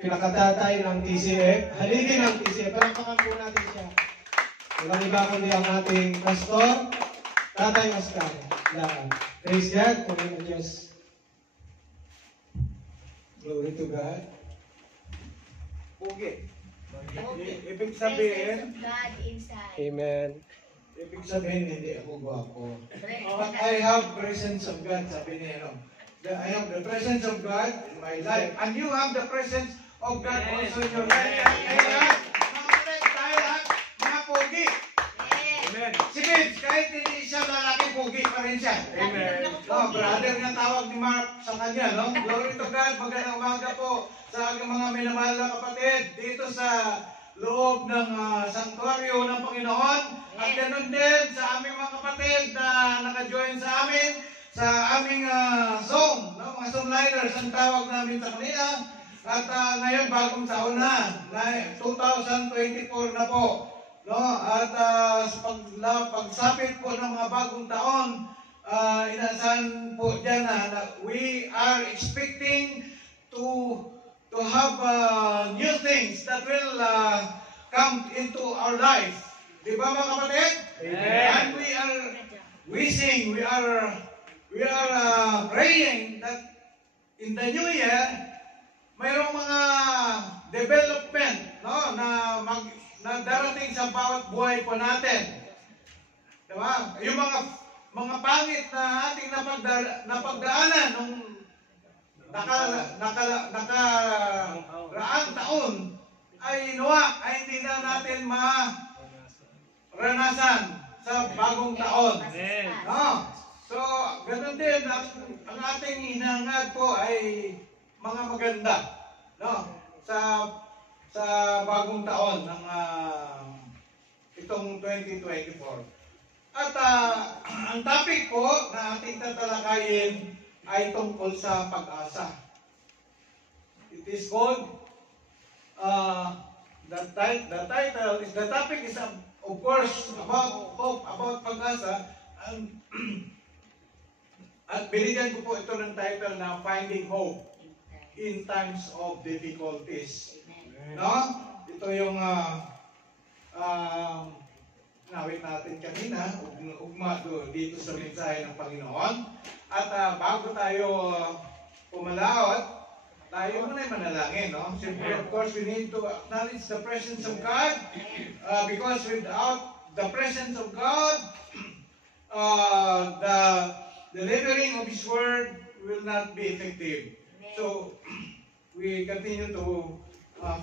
pinakatatay ng TCF, haligi ng TCF. Palakpakan po natin siya. Walang iba kundi ang ating pastor, Tatay Oscar. Praise God. Purihin ang Diyos. Glory to God. Pugi. Ibig sabihin, Amen. ibig sabihin, hindi ako gwapo. But I have presence of God, sabi ni Aaron. I have the presence of God in my life. And you have the presence of God also in your life. Kaya, mga kapatid, tayo lahat, mga pogi. Amen. Si Vince, kahit hindi siya lalaki, pogi pa rin siya. Amen. Brother na tawag ni Mark sa kanya, no? Glory to God, magandang umaga po sa aking mga minamahal na kapatid dito sa loob ng sanktuaryo ng Panginoon. At ganun din sa aming mga kapatid na naka-join sa amin sa aming Zoom, no? Mga Zoom liners ang tawag namin sa kanila. At ngayon bagong taon na 2024 na po, no? At sa pagsapit po ng mga bagong taon, inaasahan po dyan na we are expecting to have new things that will come into our life. Di ba mga kapatid? Amen. And we are wishing, we are praying that in the new year, mayroong mga development, no, na darating sa bawat buhay po natin. Diba? Yung mga pangit na ating napagdaanan nung nakaraang taon ay hindi na natin maranasan sa bagong taon. No? So, ganun din, ang ating hinahangad po ay mga maganda, no? Sa bagong taon ng itong 2024. At ang topic po na ating tatalakayin ay tungkol sa pag-asa. It is called, the topic is of course about hope, about pag-asa. At binigyan ko po ito ng title na Finding Hope in Times of Difficulties. No? Ito yung nawit natin kanina, ugma dito sa mensahe ng Panginoon. At bago tayo pumalaot, tayo muna manalangin, no? Simply, of course, we need to acknowledge the presence of God because without the presence of God, the delivering of His Word will not be effective. So, we continue to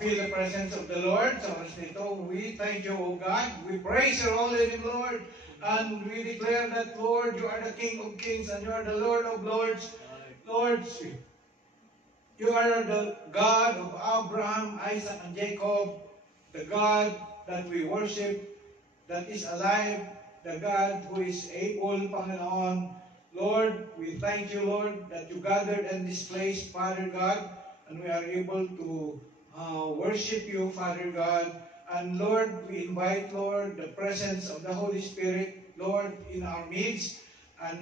feel the presence of the Lord. Sa oras nito, we thank you, O God. We praise your holy name, Lord. And we declare that, Lord, you are the King of Kings and you are the Lord of Lords. Lord, you are the God of Abraham, Isaac, and Jacob. The God that we worship, that is alive. The God who is able, Panginoon. Lord, we thank you, Lord, that you gathered in this place, Father God, and we are able to worship you, Father God. And Lord, we invite, Lord, the presence of the Holy Spirit, Lord, in our midst. And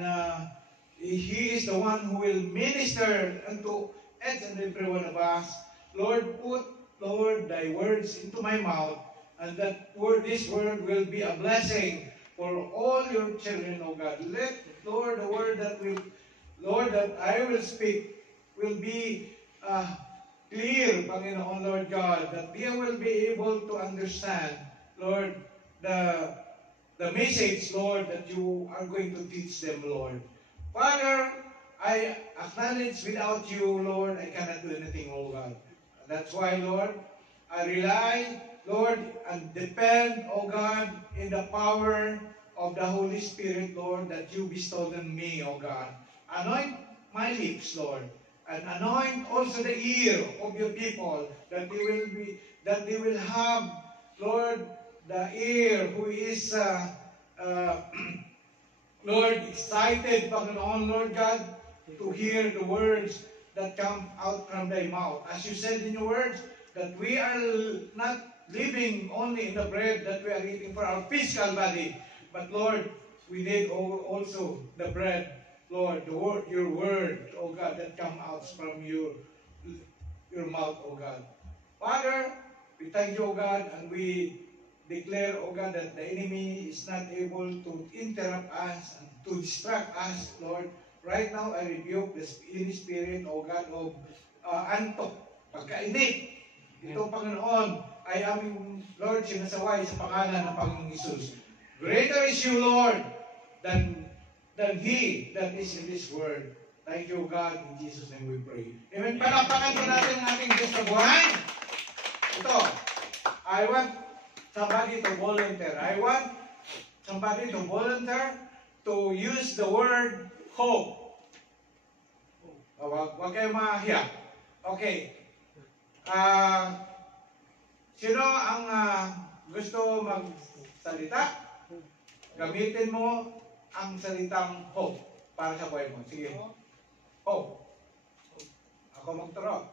He is the one who will minister unto each and every one of us. Lord, put, Lord, thy words into my mouth, and that this word will be a blessing for all your children, O God. Let, Lord, the word that I will speak will be clear, Panginoon, Lord God, that they will be able to understand, Lord, the message, Lord, that you are going to teach them, Lord. Father, I acknowledge without you, Lord, I cannot do anything, O God. That's why, Lord, I rely, Lord, and depend, O God, in the power of the Holy Spirit, Lord, that you bestowed on me, O God. Anoint my lips, Lord, and anoint also the ear of your people, that they will have, Lord, the ear who is, Lord, excited, Panginoon, Lord God, to hear the words that come out from thy mouth. As you said in your words, that we are not living only in the bread that we are eating for our physical body, but Lord, we need also the bread, Lord, your word, oh God, that come out from your mouth, oh God. Father, we thank you, O God, and we declare, O God, that the enemy is not able to interrupt us and to distract us, Lord. Right now, I rebuke the any spirit, O God, of antok, pagkainit. Ito, Panginoon, ay aming, Lord, sinasaway sa pangalan ng Panginoong Isus. Greater is you, Lord, than he that is in this world. Thank you, God. In Jesus' name we pray. Amen. Palakpakan po natin ang ating Diyos na buhay. Ito, I want somebody to volunteer. I want somebody to volunteer to use the word hope. Huwag kayo mahiya. Okay. Sino ang gusto magsalita? Gamitin mo ang salitang hope para sa buhay mo. Sige. Hope. Ako magturo.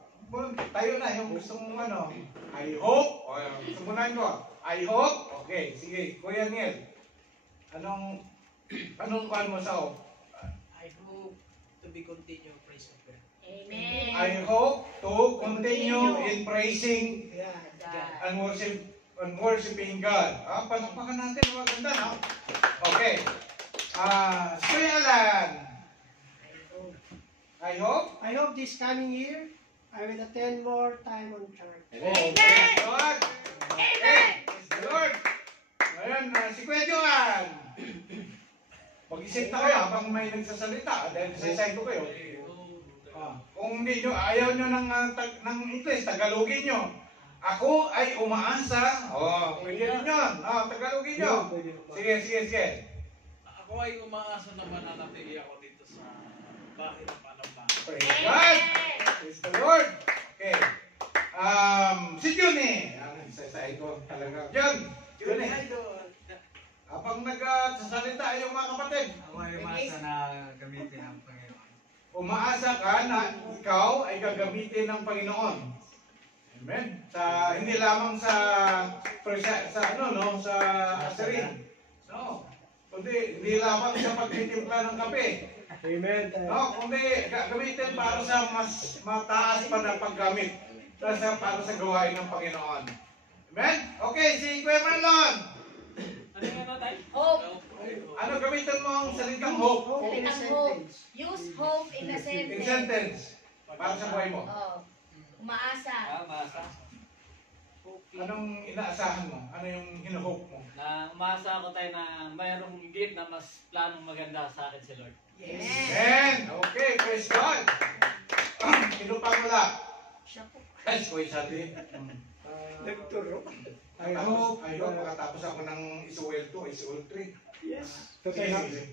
Tayo na yung gusto mong ano. I hope. O, sumunan ko. I hope. Okay, sige. Kuya Neil. Anong kuhan mo sa hope? I hope to be continued praise of God. Amen. I hope to continue in praising God. and worshiping God. Palakpakan natin. Maganda, no? Okay. Kuya Alan. I hope. I hope this coming year I will attend more time on church. Praise God. Amen. Praise the Lord. Ngayon, si Kuya Joan. Mag-isip na kayo habang may nagsasalita dahil sa ko kayo. Kung hindi nyo, ayaw nyo ng English, Tagalogin nyo. Ako ay umaasa. Pwede rin yun. Tagalogin nyo. Sige. Ako ay umaasa na mananatili ako dito sa bahay ng Panamba. Praise God. Praise the Lord. Okay. Si Juni. Sa ko talaga. Juni. Habang nagsasalita yung mga kapatid. Ako ay umasa na gamitin ang Panginoon. Umaasa ka na ikaw ay gagamitin ng Panginoon. Amen. Hindi lamang sa Asirin. No. Kundi hindi lamang sa pagtitimpla ng kape. Amen. No, kundi gagamitin para sa mas mataas pa na paggamit. Para sa gawain ng Panginoon. Amen? Okay, si Kuya Marlon. Ano nga tayo? Hope. Ano gamitin mo ang salitang hope? Hope in a Ang hope. sentence. Use hope in a In sentence. sentence. Para sa buhay mo. Oh. Umaasa. Umasa. Anong inaasahan mo? Ano yung hino-hope mo? Na umasa ako tayo na mayroong higit na mas planong maganda sa akin si Lord. Amen! Okay, praise God! Sino pa mula? Siya po. Yes, Kuya Sati. Nagturo. I hope makatapos ako ng Isuel 2, Isuel 3. Yes.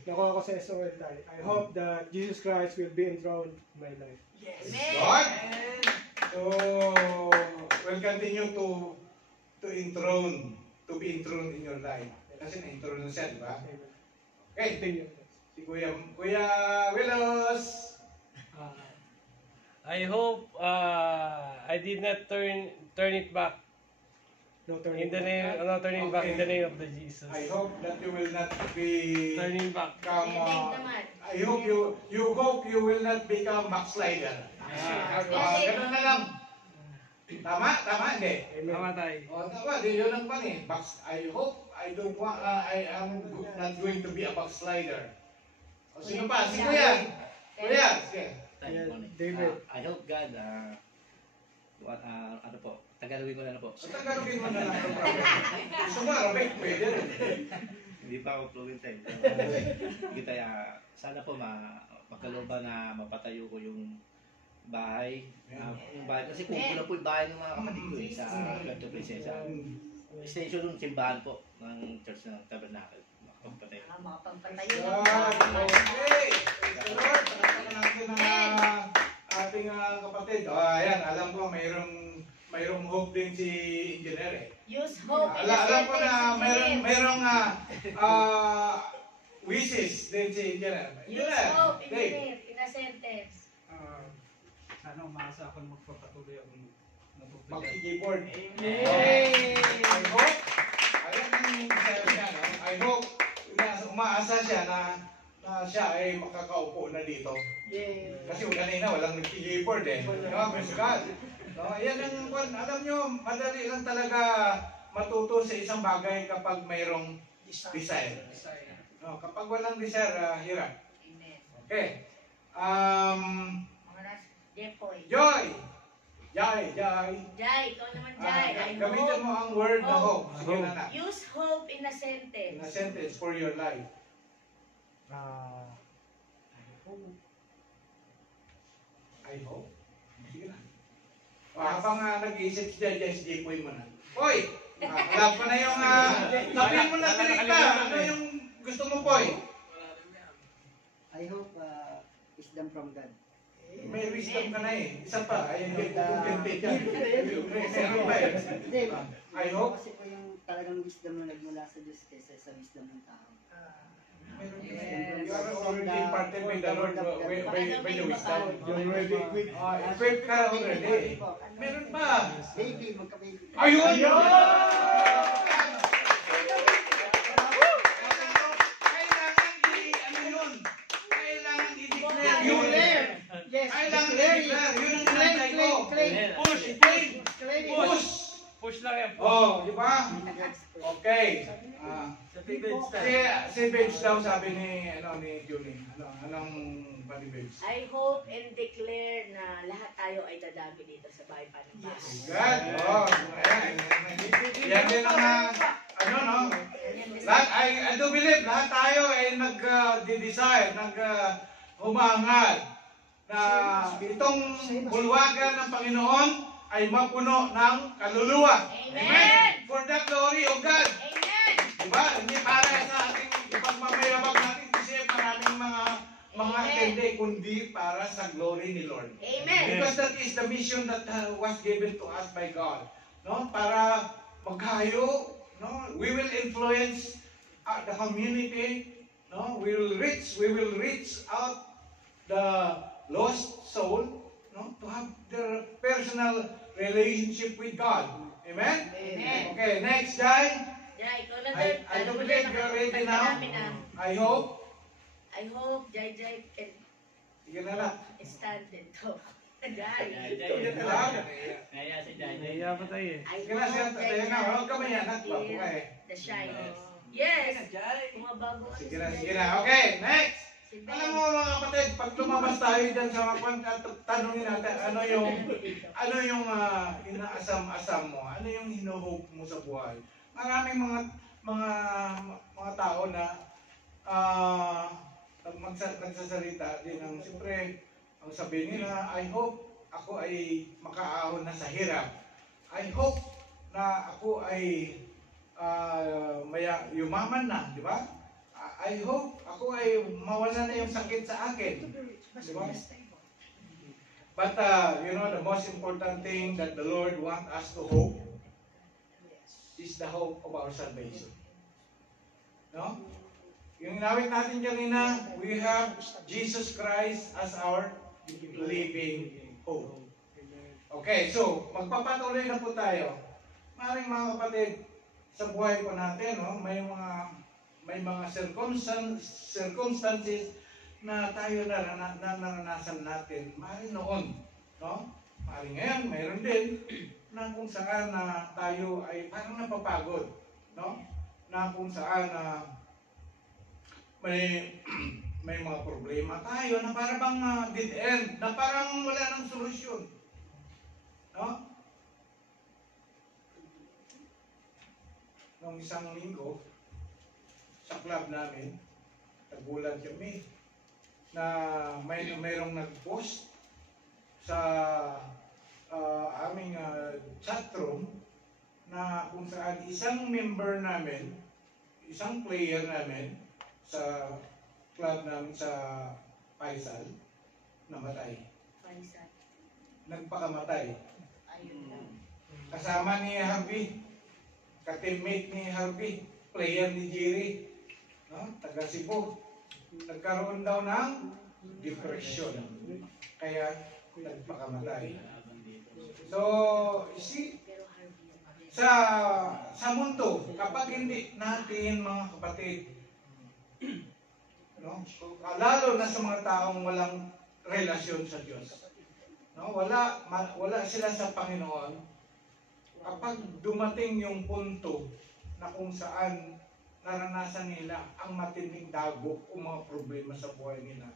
Nakuha ko sa SOL tayo. I hope that Jesus Christ will be enthroned in my life. Praise God! So, we'll continue to be enthroned in your life. Kasi na-enthrone na siya, di ba? Amen. Okay, Continue. si Kuya Willos. I hope I did not turn it back No turning in the back. name, no turning back in the name of the Jesus. I hope that you will not be Turning back. become, naman. I hope you will not become backslider. Ganun na lang. Tama, hindi. Tama tayo. Tama, yun ang pan eh. I hope I am not going to be a backslider. Sino pa? Si Kuya. Kuya, sige. David. I hope God, ano po, tagalogin ko na po. Tagalogin mo na lang. Gusto mo, Robek, pwede rin. Hindi pa ako fluent eh. Sana po magkalooban na mapatayo ko yung bahay. Yung bahay. Kasi kukulang po yung bahay ng mga kapatid ko sa Puerto Princesa. Station ng simbahan po ng Church ng Tabernacle. Makapagpatayo. Makapagpatayo ng God, bahay. okay. Praise the Lord. Palakpakan natin ang ating kapatid. Ayan, alam ko mayroong hope din si Engineer eh. Use hope in a Alam ko na sentence. mayroong wishes din si Engineer. Use hope in a sentence. Sana umasa ako magpapatuloy akong natutunan. Mag-keyboard. Yay! I hope, alam yung sabi niya, no? I hope, umaasa siya na siya ay makakaupo na dito. Yay. Kasi kanina walang nag-keyboard eh. Praise God. No, yan ang, alam nyo, madali lang talaga matuto sa isang bagay kapag mayroong desire. No, kapag walang desire, hirap. Amen. Okay. Mga nas, Jepoy. Joy! Jai, Jai. Jai, ikaw naman Jai. I Gamitin mo hope. ang word na hope. Sige Hope. na na. Use hope in a In sentence. a sentence for your life. I hope. Sige na. Habang nag-iisip si Jai, Jipoy mo na. Hoy! Alam ko na yung, sabihin mo na direkta. Ano yung gusto mo, Poy? I hope wisdom from God. May wisdom ka na eh. Isa pa, ayun yung kukumpente ka. Meron ba eh? Hindi, I hope. kasi po yung talagang wisdom na nagmula sa Diyos kaysa sa wisdom ng tao. Meron ka na. You are already imparted by the Lord by the wisdom. You're already equipped. Equipped ka already. Meron pa. Baby, magka-baby. Ayun! Kailangan i-declare yun. Yes, Kailangan declare it. i-declare. Yun ang nantay ko. Claim. Push, claim. Push. Push lang yan. Oh, di ba? Okay. Si Babes daw sabi ni Julie. Anong body Babes? I hope and declare na lahat tayo ay dadami dito sa bahay pa ng bahay. God. Oh, ayan. Yan din ang lahat, I do believe lahat tayo ay nag-desire, humangal na itong bulwagan ng Panginoon ay mapuno ng kaluluwa. Amen! For the glory of God. Amen! Diba? Hindi para sa ating ipagmamayabag natin kasi maraming mga atende, kundi para sa glory ni Lord. Amen! Because that is the mission that was given to us by God. No? Para maghayo, no? We will influence the community, no? We will reach out the lost soul, no? To have their personal relationship with God. Amen? Amen. Okay, next, Jai. Jai, ikaw na I do believe you're ready now. I hope. I hope Jai can Sige na lang. stand dito. Jai. Kaya si Jai. Nahiya pa tayo eh. I Sige na, hope tayo na. Huwag ka mayanat ba? feel Okay. the shyness. Yes! Bumabago Sige na. Okay, next. Si Alam mo mga kapatid, pag lumabas tayo dyan sa mga tanongin natin, ano yung inaasam-asam mo? Ano yung hino-hope mo sa buhay? Maraming mga tao na nagsasalita din ng siyempre, ang sabihin nila, I hope ako ay makaahon na sa hirap. I hope na ako ay yumaman na, di ba? I hope ako ay mawala na yung sakit sa akin. Di ba? But the most important thing that the Lord wants us to hope is the hope of our salvation. No? Yung inawit natin kanina, we have Jesus Christ as our living hope. Okay, so magpapatuloy na po tayo. Maraming mga kapatid, sa buhay po natin, no, may mga circumstances na tayo naranasan natin. Maaaring noon, no? Maaaring ngayon, mayroon din na kung saan na tayo ay parang napapagod, no? Na kung saan may mga problema tayo na parang dead end, na parang wala nang solusyon. No? Nung isang linggo, sa club namin, nagulat kami na mayroong nag-post sa aming chat room na kung saan isang member namin, isang player namin sa club namin sa Faisal, namatay. Nagpakamatay. Ayun lang. Kasama ni Harvey, ka-teammate ni Harvey, player ni Jerry, no? Taga Cebu. Nagkaroon daw ng depression. Kaya nagpakamatay. So, see, sa mundo, kapag hindi natin mga kapatid, no? Lalo na sa mga taong walang relasyon sa Diyos, no, wala sila sa Panginoon, kapag dumating yung punto na kung saan naranasan nila ang matinding dagok o mga problema sa buhay nila,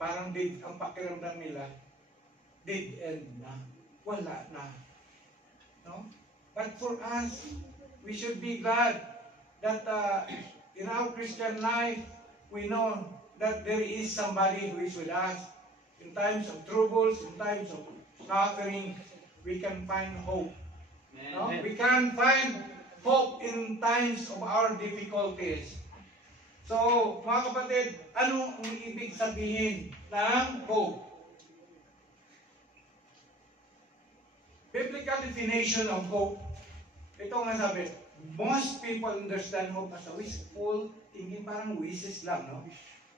parang ang pakiramdam nila, dead end na, wala na. No? But for us, we should be glad that in our Christian life, we know that there is somebody who is with us. In times of troubles, in times of suffering, we can find hope. No? We can find hope in times of our difficulties. So, mga kapatid, ano ang ibig sabihin ng hope? Biblical definition of hope, ito nga sabi, most people understand hope as a wishful thinking, parang wishes lang, no?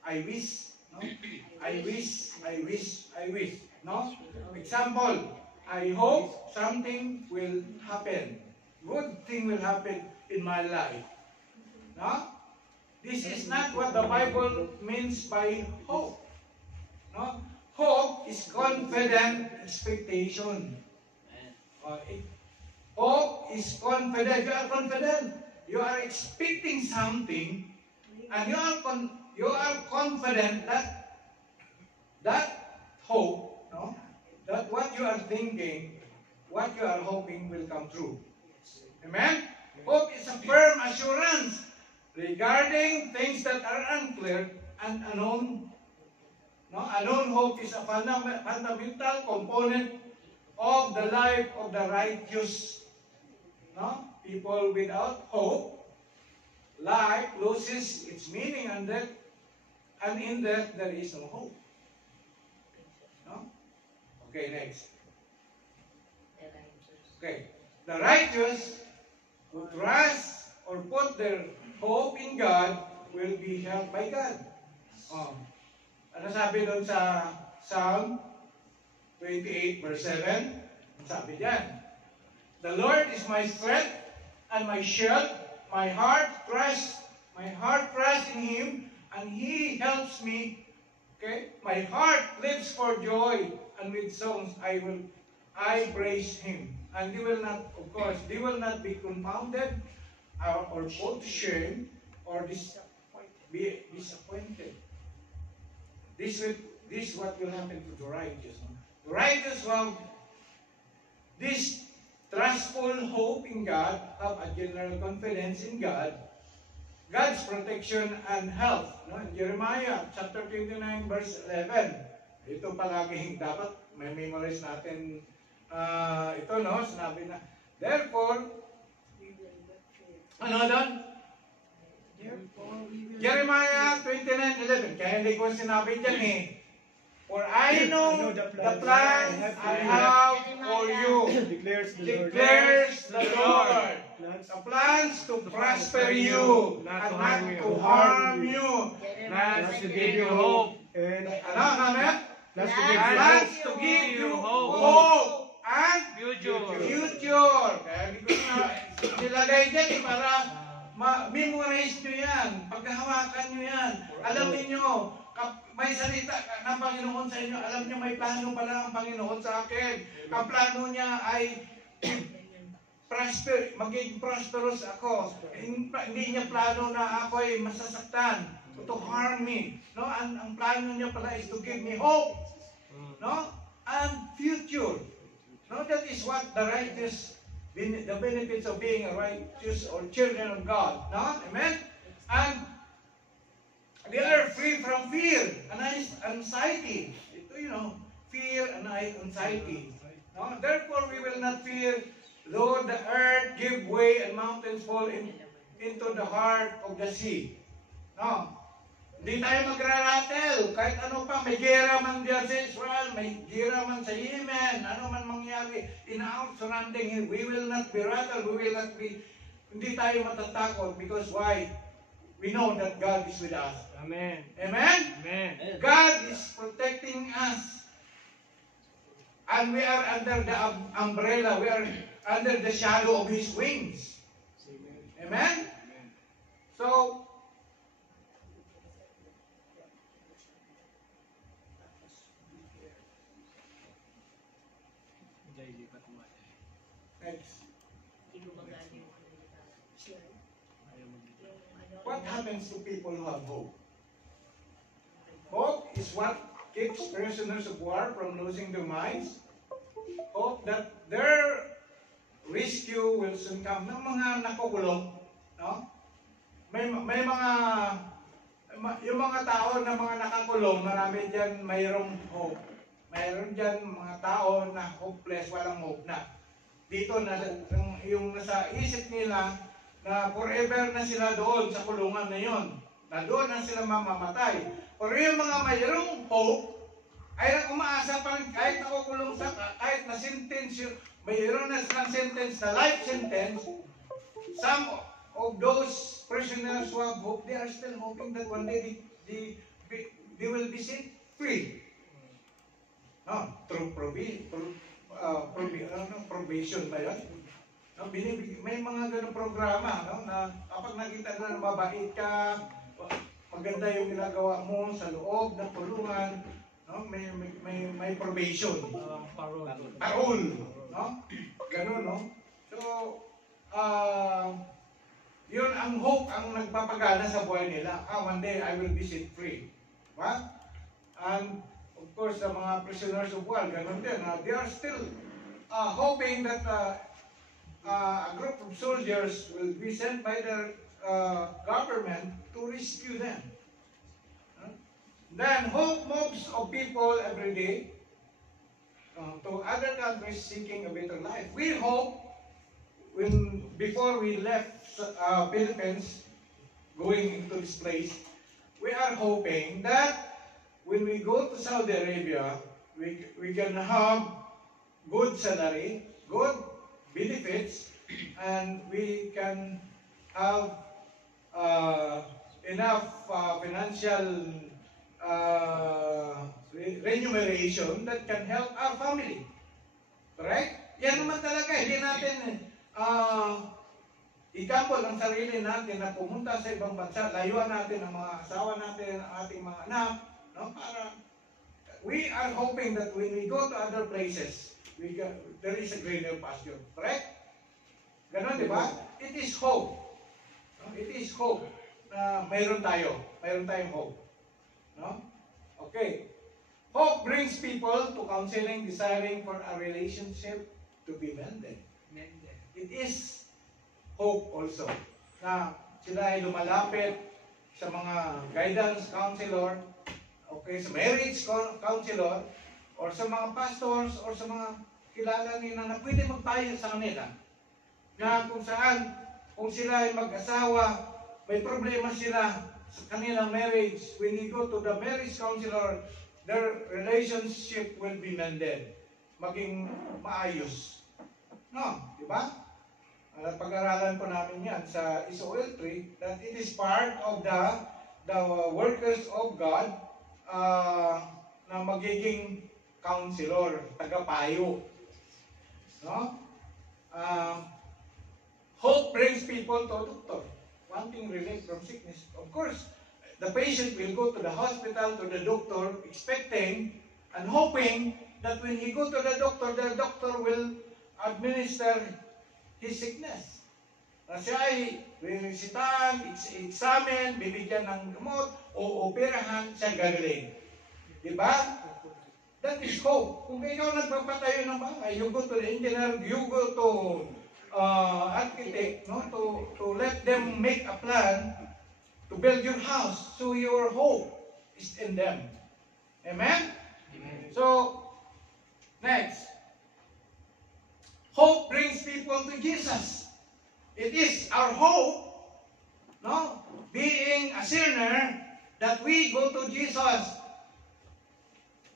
I wish, no? I wish, no? Example, I hope something will happen. Good thing will happen in my life. No? This is not what the Bible means by hope. No? Hope is confident expectation. Hope is confident. You are confident. You are expecting something, and you are confident that hope, no, that what you are thinking, what you are hoping will come true. Amen? Hope is a firm assurance regarding things that are unclear and unknown. No? Unknown hope is a fundamental component of the life of the righteous. No? People without hope, life loses its meaning, and in death there is no hope. No? Okay, next. Okay. The righteous who trust or put their hope in God will be helped by God. Oh. Ano sabi doon sa Psalm 28 verse 7? Sabi diyan, the Lord is my strength and my shield. My heart trusts in Him, and He helps me. Okay? My heart lives for joy, and with songs I praise Him. And they will not be confounded or put to shame or be disappointed. This is what will happen to the righteous. The righteous will have this trustful hope in God, have a general confidence in God, God's protection and health. No? In Jeremiah chapter 29 verse 11, ito palaging dapat may memorize natin. Ito, no, sinabi na, therefore, ano doon? Jeremiah 29:11. Kaya hindi ko sinabi dyan eh. For I know the plans I have for you, declares the Lord. The plans to prosper you, and not to harm you. Plans to give you hope. And plans to give you hope and future. Kaya hindi ko nilagay dyan para memorize nyo yan. Paghahawakan nyo yan. Alam niyo, may salita ng Panginoon sa inyo. Alam niyo, may plano pala ang Panginoon sa akin. Ang plano niya ay maging prosperous ako. Hindi niya plano na ako ay masasaktan, to harm me. No? Ang plano niya pala is to give me hope. No? And future. No, that is what the righteous, the benefits of being a righteous or children of God. No? Amen? And they are free from fear and anxiety. Ito, fear and anxiety. No? Therefore, we will not fear, though the earth give way and mountains fall into the heart of the sea. No? Hindi tayo magraratel. Kahit ano pa, may gera man diyan sa Israel, may gera man sa Yemen, ano man mangyari in our surrounding, we will not be rattled, hindi tayo matatakot, because why? We know that God is with us. Amen. Amen? Amen. God is protecting us. And we are under the umbrella, we are under the shadow of His wings. Amen? So, happens to people who have hope? Hope is what keeps prisoners of war from losing their minds. Hope that their rescue will soon come. Ng mga nakukulong, no? May mga yung mga tao na mga nakakulong, marami diyan mayroong hope. Mayroon diyan mga tao na hopeless, walang hope na. Dito na yung nasa isip nila na forever na sila doon sa kulungan na yon. Na doon na sila mamamatay. Pero yung mga mayroong hope, ay umaasa pa rin kahit nakukulong sa kahit na sentence yung mayroon na silang sentence na life sentence. Some of those prisoners who have hope, they are still hoping that one day they will be set free. No, through probation ba yun? No, may mga ganong programa, no, na kapag nakita na mabait ka, maganda yung ginagawa mo sa loob ng kulungan, no, may probation. Parol, no? Ganun, no? So, yun ang hope ang nagpapagana sa buhay nila. One day I will be set free. Diba? And of course, the mga prisoners of war, ganun din. They are still hoping that a group of soldiers will be sent by their government to rescue them. Then hope moves of people every day to other countries seeking a better life. We hope before we left Philippines, going into this place, we are hoping that when we go to Saudi Arabia, we can have good salary, good benefits, and we can have enough financial remuneration that can help our family. Correct? Yan naman talaga. Hindi natin ikampol ang sarili natin na pumunta sa ibang bansa, layuan natin ang mga asawa natin, ang ating mga anak, no? Para we are hoping that when we go to other places, there is a greener pasture. Correct? Ganon, di ba? It is hope. No? It is hope na mayroon tayong hope. No? Okay. Hope brings people to counseling, desiring for a relationship to be mended. It is hope also na sila ay lumalapit sa mga guidance counselor, okay, sa marriage counselor, or sa mga pastors, or sa mga kilala nila na pwede magpayo sa kanila. Na kung sila ay mag-asawa, may problema sila sa kanilang marriage, when you go to the marriage counselor, their relationship will be mended. Maging maayos. No? Diba? Pag-aralan po namin yan sa SOL 3 that it is part of the workers of God na magiging counselor, tagapayo. No? Hope brings people to a doctor, wanting relief from sickness. Of course, the patient will go to the hospital, to the doctor, expecting and hoping that when he go to the doctor will administer his sickness. Siya ay binisitahan, examine, bibigyan ng gamot, o operahan, siya gagaling. Diba? That is hope. Kung ikaw nagpapatayo ng bahay, you go to the engineer, you go to architect, no, to let them make a plan to build your house. So your hope is in them. Amen? Amen. So, next. Hope brings people to Jesus. It is our hope, no, being a sinner, that we go to Jesus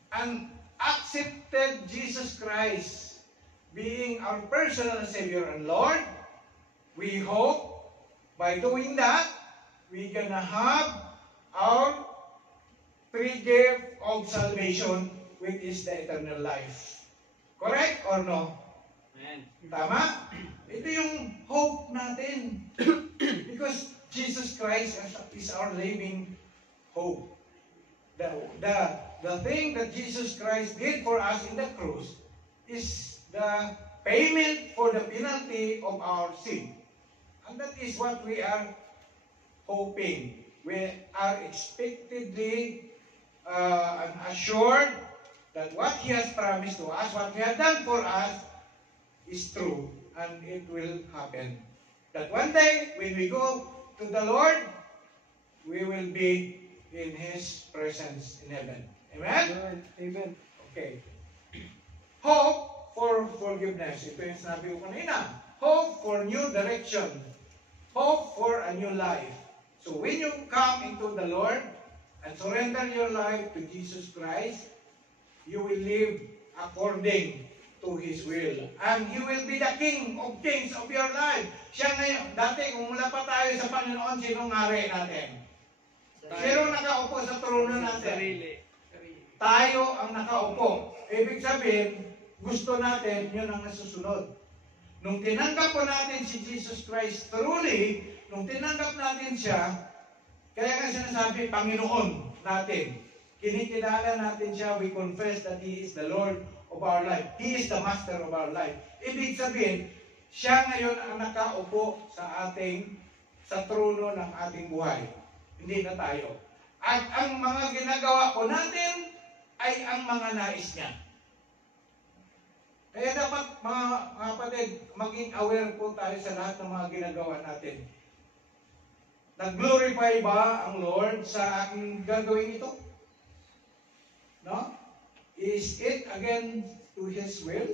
and accepted Jesus Christ being our personal Savior and Lord. We hope by doing that, we're gonna have our free gift of salvation, which is the eternal life. Correct or no? Tama? Ito yung hope natin. Because Jesus Christ is our living hope. The thing that Jesus Christ did for us in the cross is the payment for the penalty of our sin. And that is what we are hoping. we are expectedly and assured that what He has promised to us, what He has done for us, is true, and it will happen. That one day, when we go to the Lord, we will be in His presence in heaven. Amen? Amen. Okay. Hope for forgiveness. Ito yung sinabi ko kanina. Hope for new direction. Hope for a new life. So when you come into the Lord and surrender your life to Jesus Christ, you will live according to His will. And He will be the King of Kings of your life. Siya ngayon, dati kung mula pa tayo sa Panginoon, sinong hari natin? Sino nakaupo sa trono natin? Sarili. Tayo ang nakaupo. Ibig sabihin, gusto natin, yun ang nasusunod. Nung tinanggap po natin si Jesus Christ truly, nung tinanggap natin siya, kaya nga sinasabi, Panginoon natin. Kinikilala natin siya, we confess that He is the Lord of our life. He is the Master of our life. Ibig sabihin, siya ngayon ang nakaupo sa trono ng ating buhay. Hindi na tayo. At ang mga ginagawa po natin ay ang mga nais niya. Kaya dapat mga kapatid, maging aware po tayo sa lahat ng mga ginagawa natin. Nag-glorify ba ang Lord sa aking gagawin ito? No? Is it again to His will?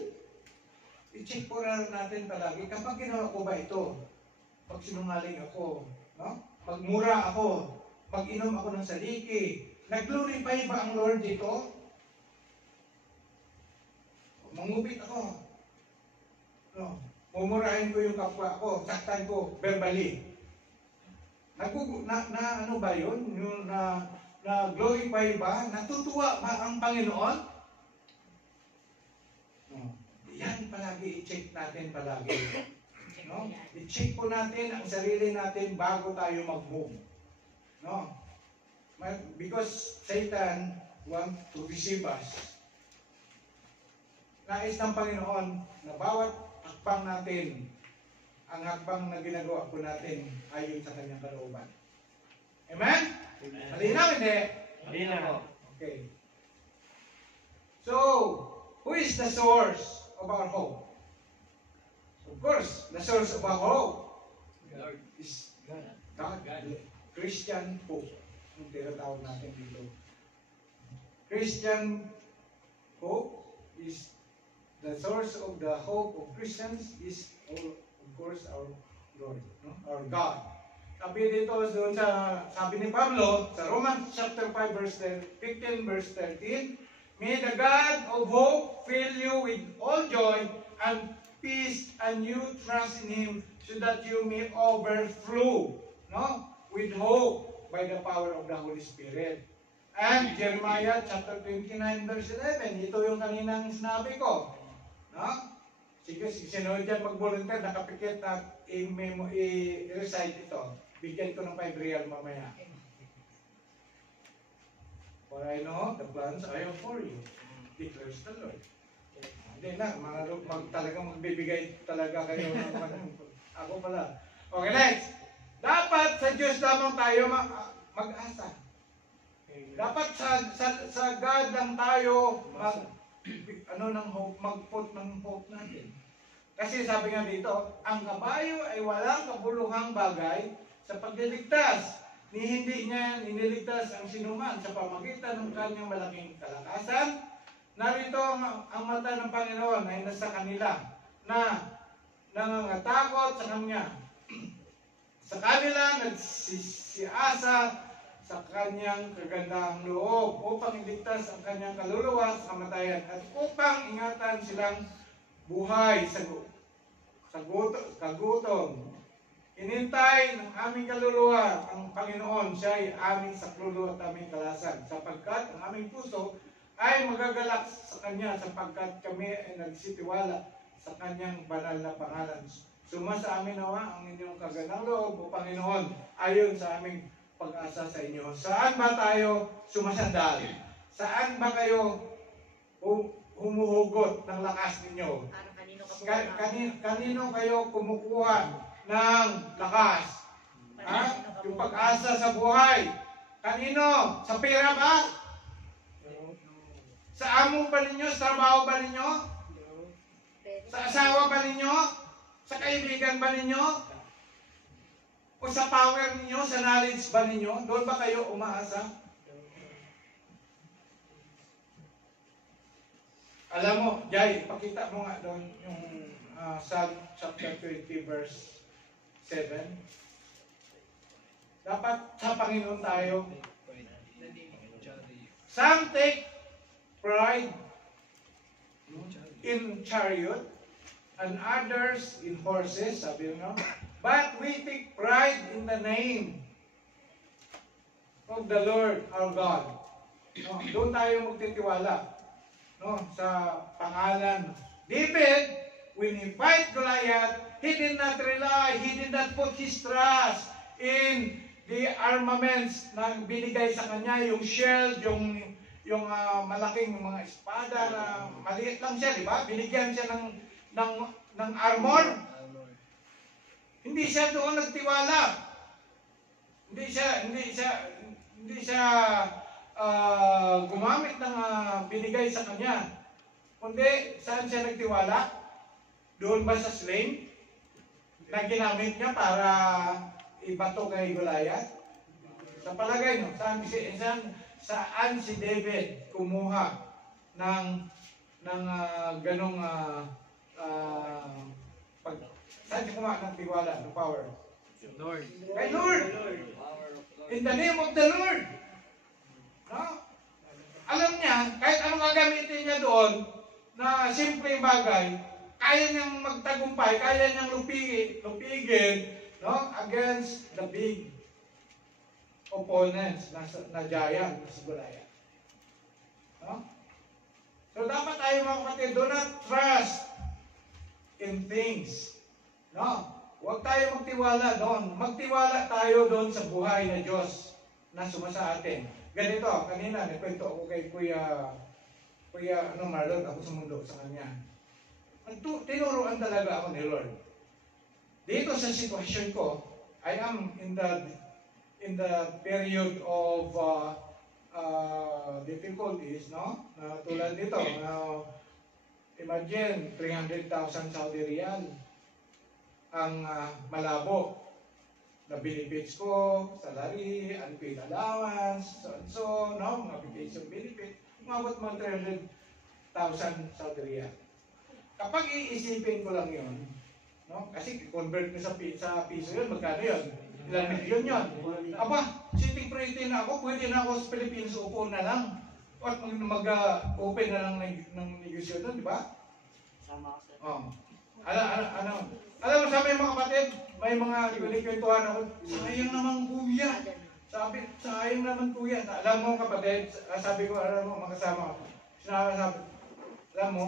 I-check po natin palagi, kapag ginawa ko ba ito? Pag sinungaling ako, no? Pag mura ako, pag inom ako ng saliki, nag-glorify ba ang Lord dito? Mangupit ako. No. Mumurahin ko yung kapwa ko, saktan ko verbally. Ano ba yun? Yung na-glorify ba? Natutuwa ba ang Panginoon? No. Yan palagi, i-check natin palagi. No? I-check po natin ang sarili natin bago tayo mag-move. No? Because Satan wants to deceive us. Nais ng Panginoon na bawat hakbang natin, ang hakbang na ginagawa po natin ayon sa kanyang kalooban. Amen? Malinaw, hindi? Malinaw. Okay. So, who is the source of our hope? Of course, the source of our hope is God. Christian hope. Ang tinatawag natin dito. Christian hope is the source of the hope of Christians is, of course, our Lord, no? Our God. Sabi dito doon sabi ni Pablo sa Romans chapter 5 verse 15 verse 13, may the God of hope fill you with all joy and peace, and you trust in Him, so that you may overflow, no, with hope by the power of the Holy Spirit. And Jeremiah chapter 29 verse 11, ito yung kaninang sinabi ko. No? Sige, sinunod dyan mag-volunteer, nakapikit at i-recite ito. Bigyan ko ng 5 real mamaya. For I know the plans I have for you, declares the Lord. Hindi na, talagang magbibigay talaga kayo ng ako pala. Okay, next. Dapat sa Diyos lamang tayo mag-asa. Dapat sa God lang tayo mag-put ng hope natin. Kasi sabi nga dito, ang kabayo ay walang kabuluhang bagay sa pagliligtas. Hindi niya iniligtas ang sinuman sa pamagitan ng kanyang malaking kalakasan. Narito ang mata ng Panginoon ay nasa kanila na nangangatakot sa Kanya. Sa kanila nagsisiasa sa Kanyang kagandahang loob upang iligtas ang Kanyang kaluluwa sa kamatayan at upang ingatan silang buhay sa kagutom. Inintay ng aming kaluluwa ang Panginoon, siya ay aming saklolo at aming kalasan, sapagkat ang aming puso ay magagalak sa Kanya sapagkat kami ay nagsitiwala sa Kanyang banal na pangalan. Sumasa amin nawa ang inyong kagandang loob, O Panginoon, ayon sa aming pag-asa sa inyo. Saan ba tayo sumasandal? Saan ba kayo humuhugot ng lakas ninyo? Kanino kayo kumukuha ng lakas? Yung pag-asa sa buhay. Kanino? Sa pera ba? Sa amo ba ninyo? Sa trabaho ba ninyo? Sa asawa ba ninyo? Sa kaibigan ba ninyo? O sa power ninyo? Sa knowledge ba ninyo? Doon ba kayo umaasa? Alam mo, Jai, ipakita mo nga doon yung Psalm chapter 20 verse 7. Dapat sa Panginoon tayo. Some take pride in chariot and others in horses, sabi nyo. But we take pride in the name of the Lord our God. No, doon tayo magtitiwala. No, sa pangalan. David, when he fight Goliath, he did not rely, he did not put his trust in the armaments na binigay sa kanya, yung shield, yung malaking mga espada na maliit lang siya, di ba? Binigyan siya ng armor. Hindi siya doon nagtiwala. Hindi siya gumamit ng binigay sa kanya. Kundi, saan siya nagtiwala? Doon ba sa sling na ginamit niya para ibato kay Goliath? Sa palagay nyo, saan si David kumuha ng ganong saan siya kumuha ng tiwala, ng power? Lord. Kay Lord. In the name of the Lord. No? Alam niya, kahit anong gagamitin niya doon na simpleng bagay, kaya niyang magtagumpay, kaya niyang lupigin, no? Against the big opponents na giant, na si Goliath. No? So dapat tayo mga kapatid, do not trust in things. No? Huwag tayo magtiwala doon. Magtiwala tayo doon sa buhay na Diyos na sumasa atin. Ganito, kanina, nagkwento ako kay Kuya Marlon, ako sumundo sa kanya. Tinuruan talaga ako ni Lord. Dito sa sitwasyon ko, I am in the period of difficulties, no? Tulad nito, imagine 300,000 Saudi Riyal ang malabo na benefits ko, salary, unpaid allowance, so, no? Mga vacation benefit, umabot mga 300,000 Saudi Riyal. Kapag iisipin ko lang yun, no? Kasi convert mo sa piso yun, magkano yun? Ilang milyon yun? Aba, sitting pretty na ako, pwede na ako sa Pilipinas, upo na lang. At mag-open na lang ng negosyo doon, di ba? Sama ako sa... Oh. Alam mo sa mga kapatid, may mga kwentuhan ako, sayang naman kuya. Sayang naman kuya. Alam mo kapatid, sabi ko, alam mo, makasama ako. Alam mo,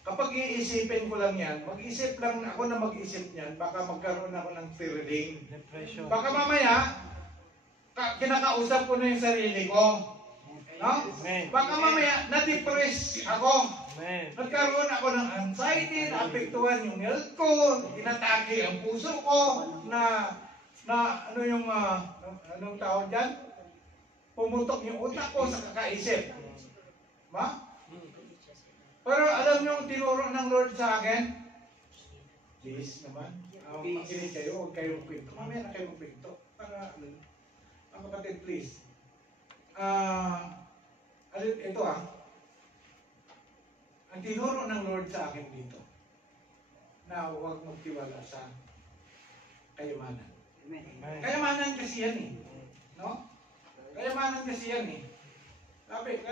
kapag iisipin ko lang yan, mag-isip lang ako na mag-isip niyan, baka magkaroon ako ng feeling. Depression. Baka mamaya, kinakausap ko na yung sarili ko. No? Amen. Baka mamaya, na-depress ako. Amen. Nagkaroon ako ng anxiety, naapektuhan yung health ko, inatake ang puso ko, na ano yung, anong tawag dyan? Pumutok yung utak ko sa kakaisip. Ma? Pero alam niyo yung tinuro ng Lord sa akin? Please naman. Makinig kayo, huwag kayong kwento. Mamaya na kayong kwento. Para, mga kapatid, please. Ito ang tinuro ng Lord sa akin dito, na huwag magtiwala sa kayamanan. Kayamanan kasi yan eh. No? Kayamanan kasi yan eh. Sabi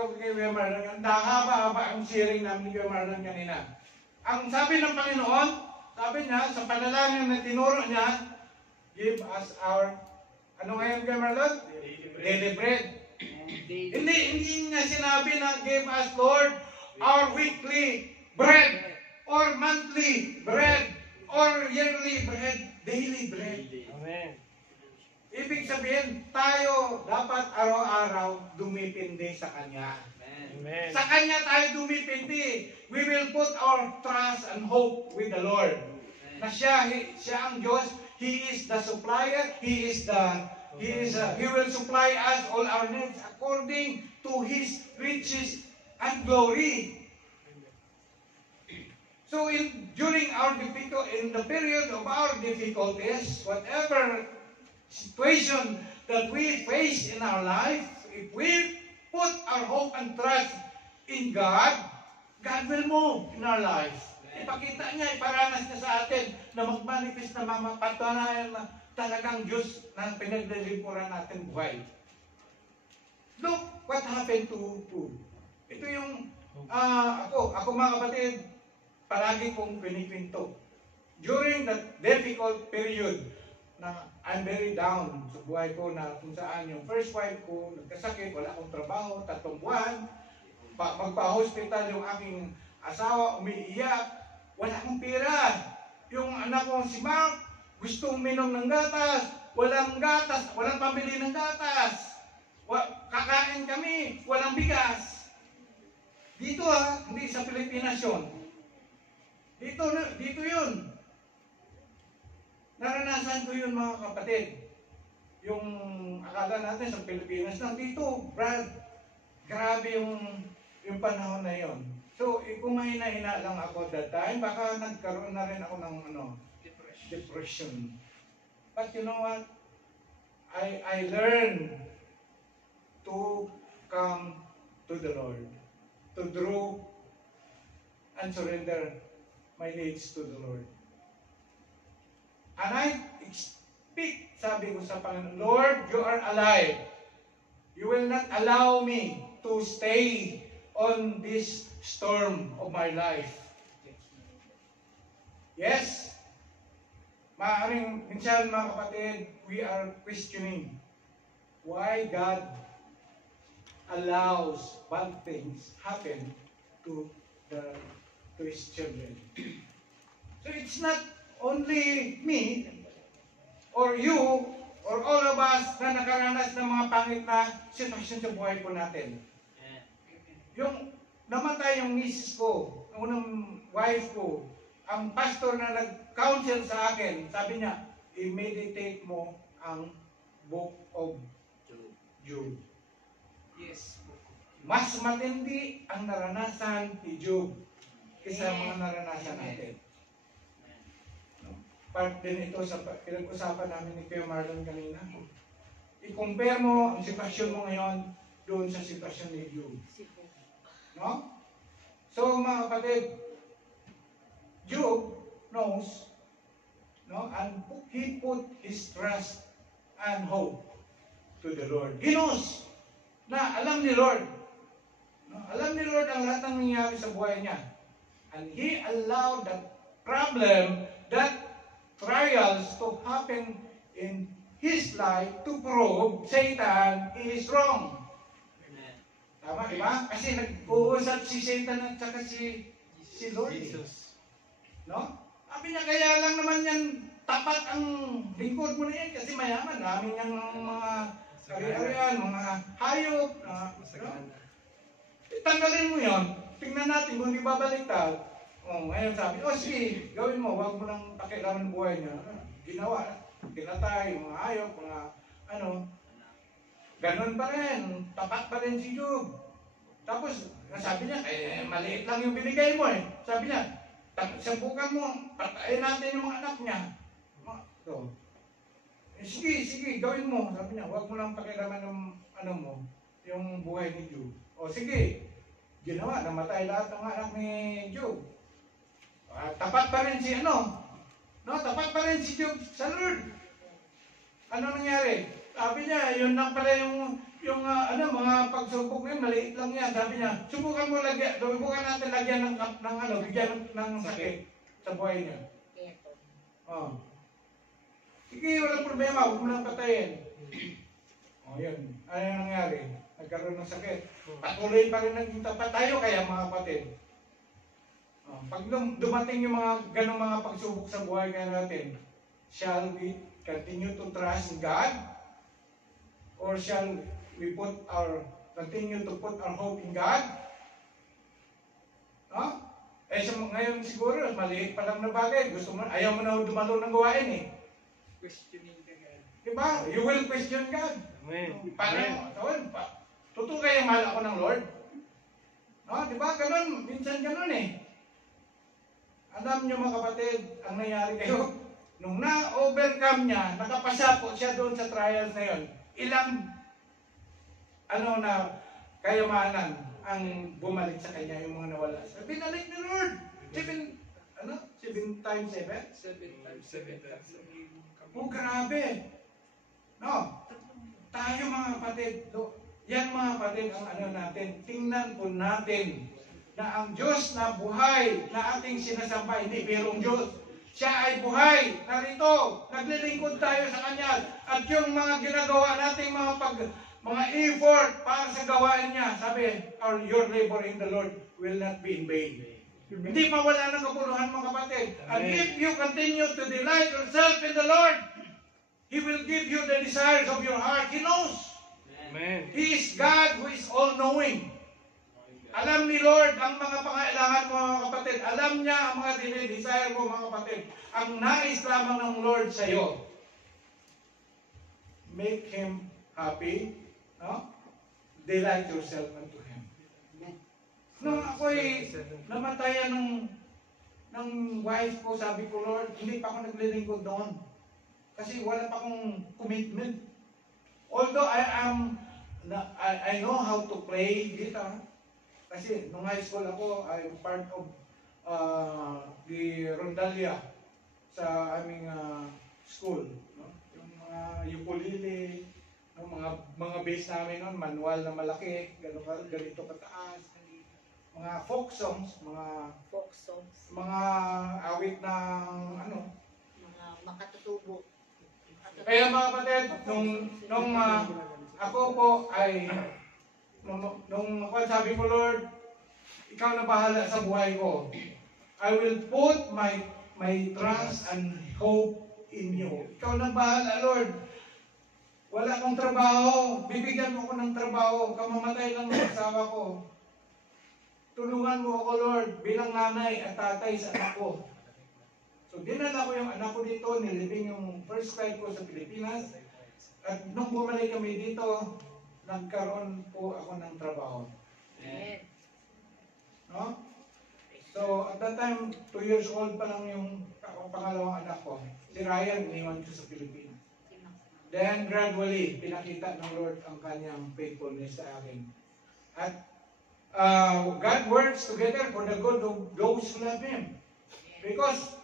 ko kay Kuya Marlon, ang haba-haba ang sharing namin ni Kuya Marlon kanina. Ang sabi ng Panginoon, sabi niya, sa panalangin na tinuro niya, give us our, ano ngayon Kuya Marlon? Daily bread. Hindi niya sinabi na give us, Lord, our weekly bread, or monthly bread, or yearly bread, daily bread. Amen. Ibig sabihin, tayo dapat araw-araw dumipindi sa Kanya. Amen. Sa Kanya tayo dumipindi. We will put our trust and hope with the Lord. Na siya ang Diyos, He is the supplier. He will supply us all our needs according to His riches and glory. So in the period of our difficulties, whatever situation that we face in our life, if we put our hope and trust in God, God will move in our life. Ipakita niya, iparanas niya sa atin na mag-manifest na mapatunayan na talagang Diyos na pinaglilipuran natin buhay. Look what happened to Job. Ito yung, ako mga kapatid, palagi kong pinikwento. During that difficult period na I'm very down sa buhay ko, na kung saan yung first wife ko nagkasakit, wala akong trabaho, 3 buwan, magpa-hospital yung aking asawa, umiiyak, wala akong pera. Yung anak ko si Mark, gustong minom ng gatas, walang pambili ng gatas. Kakain kami, walang bigas. Dito hindi sa Pilipinas yun. Dito yun. Naranasan ko yun mga kapatid. Yung akala natin sa Pilipinas lang, dito, Brad, grabe yung panahon na yun. So, kung mahina-hina lang ako that time, baka nagkaroon na rin ako ng depression. But you know what? I learned to come to the Lord, to draw and surrender my needs to the Lord. And I speak, sabi ko sa Panginoon, Lord, you are alive. You will not allow me to stay on this storm of my life. Yes, maaaring minsan mga kapatid, we are questioning why God allows bad things happen to His children. So it's not only me or you or all of us na nakaranas ng mga pangit na sitwasyon sa buhay po natin. Yung namatay yung misis ko, ang unang wife ko, ang pastor na nag-counsel sa akin, sabi niya, i-meditate mo ang Book of Job. Yes. Mas matindi ang naranasan ni Job kaysa mga naranasan natin. Part din ito sa pinag-usapan namin ni Kuya Marlon kanina. I-compare mo ang sitwasyon mo ngayon doon sa sitwasyon ni Job. No? So mga kapatid, Job knows, no, and he put his trust and hope to the Lord. He knows na alam ni Lord. No? Alam ni Lord ang lahat ng nangyayari sa buhay niya. And he allowed that problem, that trials to happen in his life to prove Satan is wrong. Tama, di ba? Kasi nag-uusap si Satan at saka si Lord. Jesus. No? Sabi niya, kaya lang naman yan, tapat ang lingkod mo na yan kasi mayaman. Dami niyang mga kari-arian, mga hayop. No? Tanggalin mo yon. Tingnan natin kung di babaliktad. Ngayon sabi, sige, gawin mo, huwag mo lang pakialaman ng buhay niya. Ginawa, tinatay, mga hayop, mga ganon pa rin, tapat pa rin si Job. Tapos, sabi niya, maliit lang yung binigay mo eh. Sabi niya, sabukan mo, patayin natin yung mga anak niya. So, sige, gawin mo. Sabi niya, huwag mo lang pakialaman ng yung buhay ni Job. Sige, ginawa, namatay lahat ng anak ni Job. Tapat pa rin si tapat pa rin si Job sa Lord. Ano nangyari? Sabi niya, yun lang pala yung mga pagsubok ngayon, maliit lang yan. Sabi niya, subukan natin lagyan bigyan ng sakit sa buhay niya. Sige, walang problema, huwag mo lang patayin. Yun. Ano yung nangyari? Nagkaroon ng sakit. Patuloy pa rin naging tapat tayo kaya mga kapatid. Pag dumating yung mga ganong mga pagsubok sa buhay natin, shall we continue to trust in God? Or shall we continue to put our hope in God? Ngayon siguro, maliit pa lang na bagay. Ayaw mo na dumalo ng gawain eh. questioning ka God. Diba? You will question God. Amen. Paano? Totoo kaya mahal ako ng Lord? No, diba? Ganun. Minsan ganun eh. Alam niyo mga kapatid, ang nangyari kayo, nung na-overcome niya, nakapasa po siya doon sa trials na yun, ilang kayamanan ang bumalik sa kanya, yung mga nawala. Binalik ni Lord. 7 times 7? 7 times 7 times. Oh, grabe. No. Tayo mga kapatid, yan mga kapatid ang natin, tingnan po natin na ang Diyos na buhay na ating sinasamba, hindi birong Diyos. Siya ay buhay, narito, naglilingkod tayo sa Kanya. At yung mga ginagawa nating mga effort para sa gawain niya, sabi, your labor in the Lord will not be in vain. Hindi mawala ng kapuluhan mga kapatid. And if you continue to delight yourself in the Lord, He will give you the desires of your heart. He knows. Amen. He is God who is all-knowing. Alam ni Lord ang mga pangailangan mo mga kapatid. Alam niya ang mga desire mo mga kapatid. Ang nais lamang ng Lord sa iyo. Make Him happy. No? Delight yourself unto Him. Nung ako'y namatayan ng wife ko, sabi ko, Lord, hindi pa ako naglilingkod doon. Kasi wala pa akong commitment. Although I know how to play guitar. Kasi nung high school ako, I'm part of the rondalia sa aming school. No? Yung mga ukulele, no? mga bass namin noon, manual na malaki, ganito kataas. Mga folk songs, mga awit ng mga makatutubo. Kaya mga kapatid, nung ako po ay nung sabi ko, Lord, ikaw na bahala sa buhay ko. I will put my trust and hope in you. Ikaw na bahala, Lord. Wala akong trabaho. Bibigyan mo ako ng trabaho. Kamamatay lang ng asawa ko. Tulungan mo ako, Lord, bilang nanay at tatay sa anak ko. So, dinala ko yung anak ko dito, nilibing yung first flight ko sa Pilipinas. At nung bumalik kami dito, nagkaroon po ako ng trabaho. Amen. No? So, at that time, 2 years old pa lang yung pangalawang anak ko. Si Ryan, iniwan ko sa Pilipinas. Then, gradually, pinakita ng Lord ang kanyang faithfulness sa akin. At God works together for the good of those who love Him. Because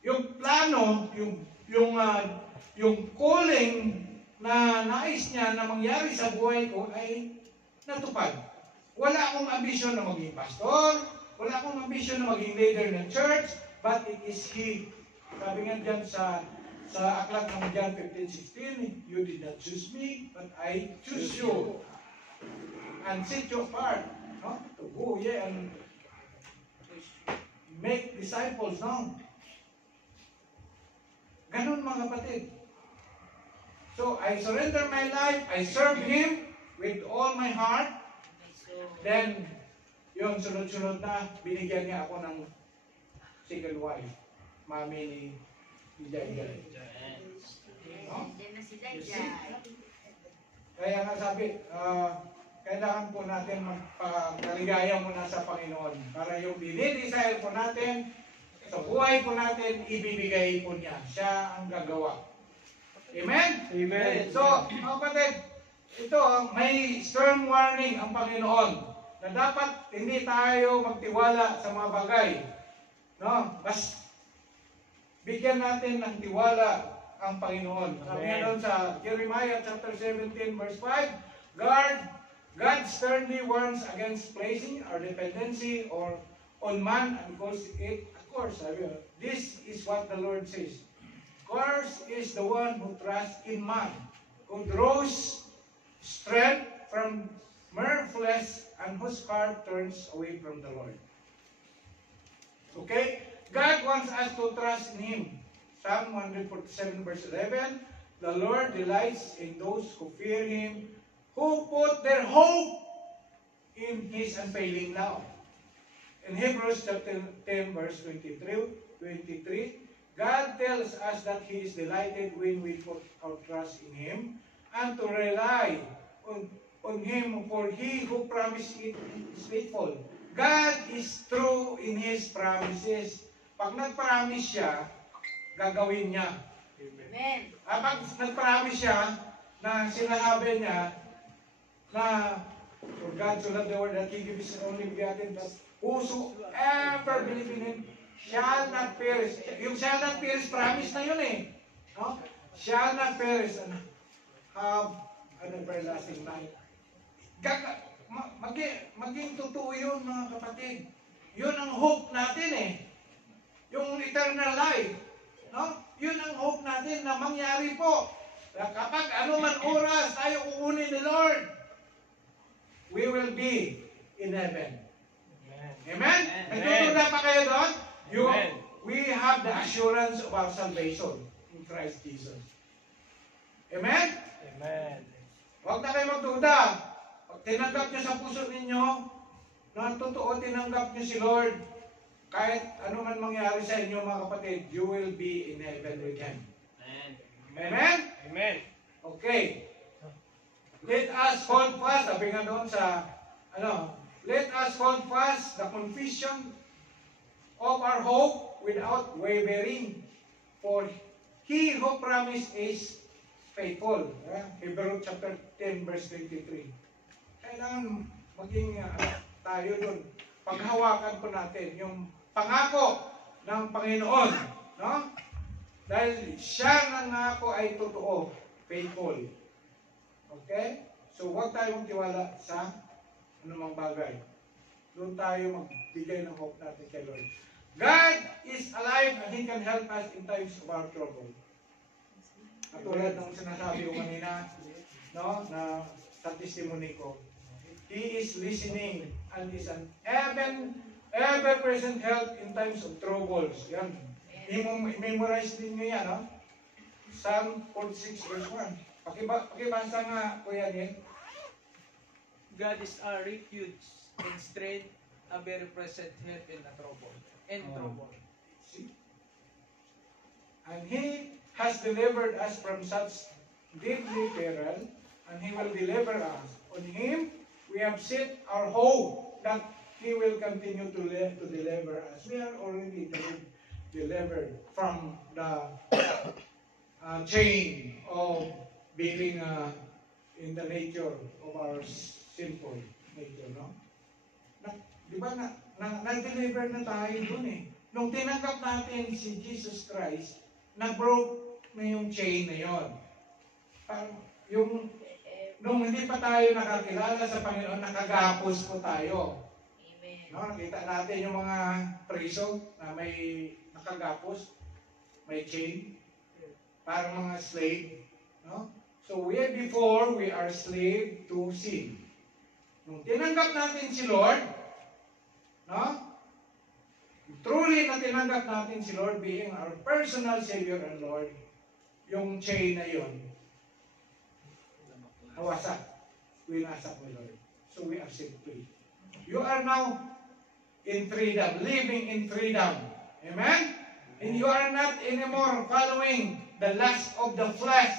yung plano, yung calling na nais niya na mangyari sa buhay ko ay natupad. Wala akong ambisyon na maging pastor, wala akong ambisyon na maging leader ng church, but it is He. Sabi nga dyan sa aklat ng John 15:16, you did not choose me, but I choose you. And set you apart, no? To go and make disciples, no? Ganun mga kapatid. So, I surrender my life, I serve Him with all my heart. Then, yun, sunod-sunod na, binigyan niya ako ng second wife, mami ni Jai. No? Kaya nga sabi, kailangan po natin magpakaligaya muna sa Panginoon para yung dinidesire po natin, sa buhay po natin, ibibigay po niya. Siya ang gagawa. Amen? Amen. So, mga kapatid, ito, may stern warning ang Panginoon na dapat hindi tayo magtiwala sa mga bagay. No? Mas bigyan natin ng tiwala ang Panginoon. Sabi nga doon sa Jeremiah chapter 17 verse 5, God sternly warns against placing our dependency on man and calls it a curse. This is what the Lord says. Curse is the one who trusts in man, who draws strength from mere flesh and whose heart turns away from the Lord. Okay? God wants us to trust in Him. Psalm 147 verse 11, the Lord delights in those who fear Him, who put their hope in His unfailing love. In Hebrews chapter 10 verse 23, God tells us that He is delighted when we put our trust in Him and to rely on Him, for He who promised it is faithful. God is true in His promises. Pag nag-promise siya, gagawin niya. Amen. Pag nag-promise siya, na sinasabi niya, na for God so loved the world that He gave His only begotten, that whosoever believe in Him shall not perish. Yung shall not perish, promise na yun eh. No? Shall not perish and have an everlasting life. Maging totoo yun, mga kapatid. Yun ang hope natin eh. Yung eternal life. No? Yun ang hope natin na mangyari po. Kapag anuman oras tayo kukunin ni Lord, we will be in heaven. Amen? Nagtutunda pa kayo doon? We have the assurance of our salvation in Christ Jesus. Amen? Amen. Huwag na kayo magduda. Pag tinanggap nyo sa puso ninyo, na totoo tinanggap nyo si Lord, kahit ano man mangyari sa inyo mga kapatid, you will be in heaven with Him. Amen? Amen. Okay. Let us hold fast, sabi nga doon sa, let us hold fast the confession of our hope without wavering. For He who promised is faithful. Hebrews chapter 10 verse 23. Kailangan maging tayo doon. Paghawakan po natin yung pangako ng Panginoon. No? Dahil siya nangako ay totoo. Faithful. Okay? So huwag tayo magtiwala sa anumang bagay. Doon tayo magbigay ng hope natin kay Lord. God is alive and He can help us in times of our trouble. Katulad ng sinasabi ko kanina, no, na sa testimony ko, He is listening and is an ever-present help in times of troubles. Yan. I-memorize din nyo yan, no? Psalm 46 verse 1. Pakibasa nga, Kuya Niel. God is our refuge and strength, a very present help in the trouble. See? And He has delivered us from such deadly peril, and He will deliver us. On Him we have set our hope that He will continue to deliver us. We are already delivered from the chain of being in the nature of our sinful nature, no? Di ba na-deliver na tayo dun eh. Nung tinanggap natin si Jesus Christ, na-broke na yung chain na yon. Nung hindi pa tayo nakakilala sa Panginoon, nakagapos po tayo. Amen. No, nakita natin yung mga priso na may nakagapos, may chain, parang mga slave. No? So before, we are slave to sin. Nung tinanggap natin si Lord, no? Truly na tinanggap natin si Lord being our personal Savior and Lord, yung chain na yun, nawasak. Winasak ni Lord. So we are set free. You are now in freedom, living in freedom. Amen? And you are not anymore following the lust of the flesh.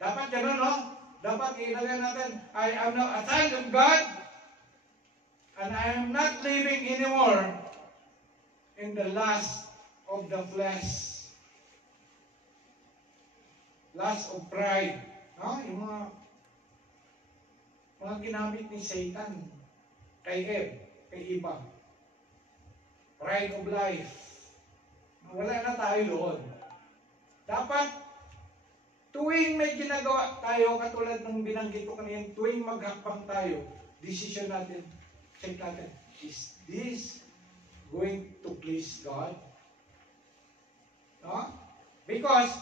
Dapat ganun, no? Dapat ilagay natin, I am now a child of God, and I am not living anymore in the lust of the flesh. Lust of pride. No? Yung mga ginamit ni Satan kay Eve, kay Eva. Pride of life. Wala na tayo doon. Dapat tuwing may ginagawa tayo, katulad ng binanggit ko kanina, tuwing maghakbang tayo, decision natin, check natin, is this going to please God? No? Because,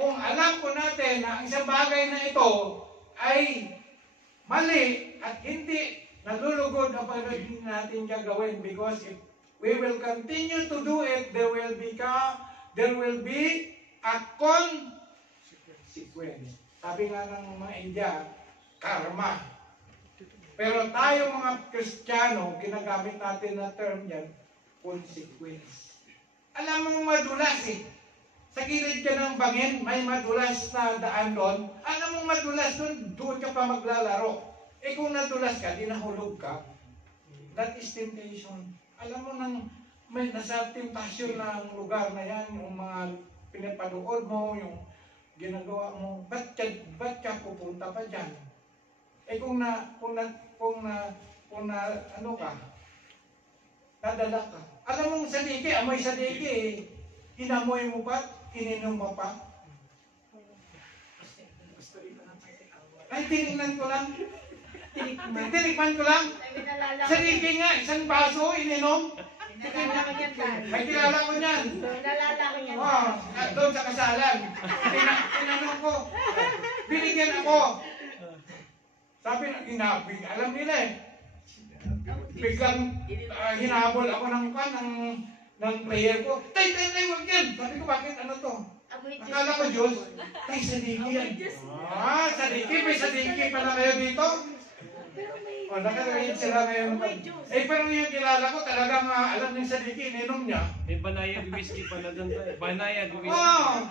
kung alam ko natin na ang isang bagay na ito ay mali at hindi nalulugod ang pagdating natin gagawin, because if we will continue to do it, there will be a consequence. Sabi nga ng mga India, karma. Pero tayo mga Kristiyano, ginagamit natin na term yan, consequence. Alam mong madulas eh. Sa gilid ka ng bangin, may madulas na daan doon. Alam mong madulas doon, doon ka pa maglalaro. Eh kung nadulas ka, di nahulog ka. That is temptation. Alam mo nang may nasa temptation ng lugar na yan, yung mga pinapanood mo, yung ginagawa mo, ba't ka pupunta pa dyan? Eh kung ano ka, nadala ka. Alam mo sadiki, amoy sadiki eh. Inamoy mo pa, ininom mo pa. Ay, tinignan ko lang. Tinikman ko lang. Sadiki nga, isang baso, ininom. May kilala ko niyan. Oh, doon sa kasalan. Tinanong ko. Binigyan ako. Sabi na, alam nila eh. Biglang hinabol ako ng player ko. Tay, wag yan. Sabi ko, bakit ano to? Akala ko Diyos. Tay, sadiki yan. Sadiki. May sadiki pala kayo dito. Nakarayin sila ngayon. Eh, pero yung kilala ko, talagang alam ng sadiki, ininom niya. May banayag whiskey pala doon tayo. Banayag whiskey. Oo!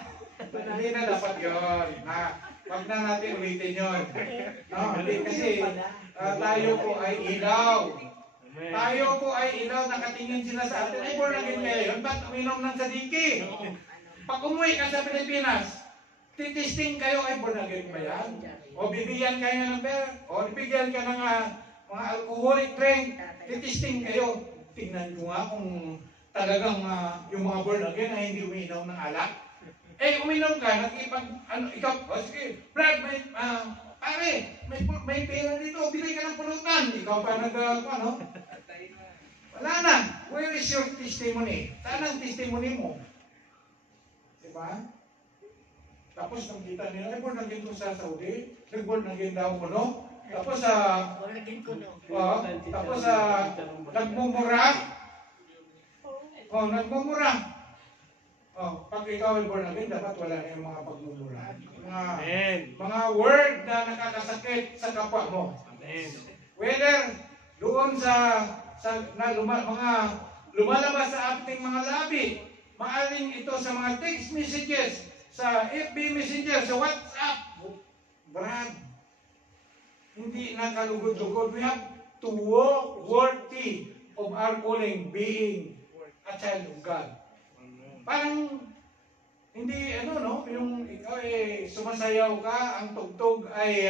Hindi na dapat yun. Wag na natin ulitin yun. No, hindi kasi tayo po ay ilaw. Tayo po ay ilaw, nakatingin sila sa atin. Ay, born again kayo yun. Ba't uminom ng sadiki? Pag umuwi ka sa Pilipinas, titisting kayo, ay born again ba yan? O bibigyan kayo ng beer, o bibigyan ka ng mga alcoholic drink, titisting kayo. Tingnan nyo nga kung talagang yung mga born again ay hindi uminom ng alak. Eh, uminom ka, ikaw, sige, Brad, pare, may pera dito, bilay ka ng pulutan. Ikaw pa wala na. Where is your testimony? Saan ang testimony mo? Diba? Tapos nakita nila, born again ko sa Saudi, born again daw ko, no? Tapos, tapos, nagmumura. Nagmumura. Pag ikaw ay born again, dapat wala na yung mga pagmumura. Mga word na nakakasakit sa kapwa mo. Whether doon mga lumalabas sa ating mga labi, maaring ito sa mga text messages, sa FB Messenger, sa WhatsApp, Brad, hindi nakalugod-lugod. We have to walk worthy of our calling, being a child of God. Parang hindi yung ikaw ay sumasayaw ka, ang tugtog ay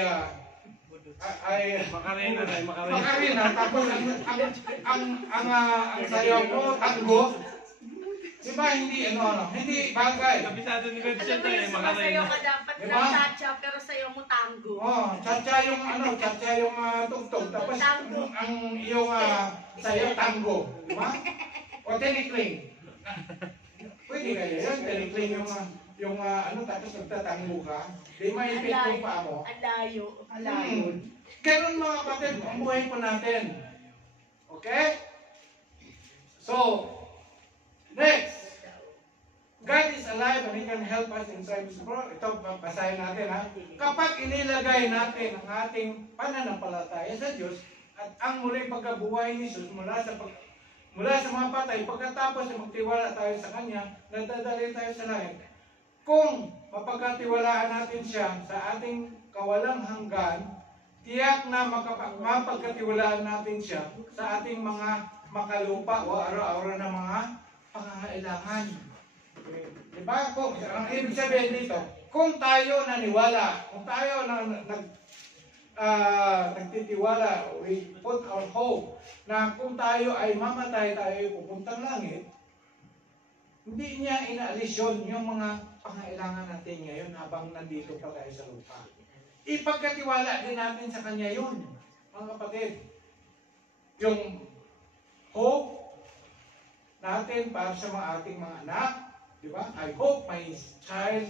Macarena, tapos ang sayaw mo tango. Diba hindi hindi bagay. Kabisado ni Webster tayo, Sumasayaw ka dapat ng cha-cha, pero sayaw mo tango. Cha-cha yung tugtog, tapos ang iyong sayaw tango. Diba? O tenikling. Pwede kayo yan, tenikling yung tapos nagtatango ka. Di maipit yung paa mo. Alayo. Ganun mga kapatid, ang buhay po natin. Okay? So, next. God is alive and He can help us in times of trouble. Ito, basahin natin ha. Kapag inilagay natin ang ating pananampalataya sa Diyos at ang muling pagkabuhay ni Jesus mula sa mga patay, pagkatapos na magtiwala tayo sa Kanya, nadadali tayo sa langit. Kung mapagkatiwalaan natin siya sa ating kawalang hanggan, tiyak na mapagkatiwalaan natin siya sa ating mga makalupa o araw-araw na mga pangangailangan. Diba? Ang ibig sabihin dito, kung tayo naniwala, kung tayo nagtitiwala, we put our hope na kung tayo ay mamatay, tayo ay pupuntang langit, hindi niya inaalis yun yung mga pangailangan natin ngayon habang nandito pa tayo sa lupa. Ipagkatiwala din natin sa Kanya yun, mga kapatid. Yung hope natin para sa ating mga anak, di ba? I hope my child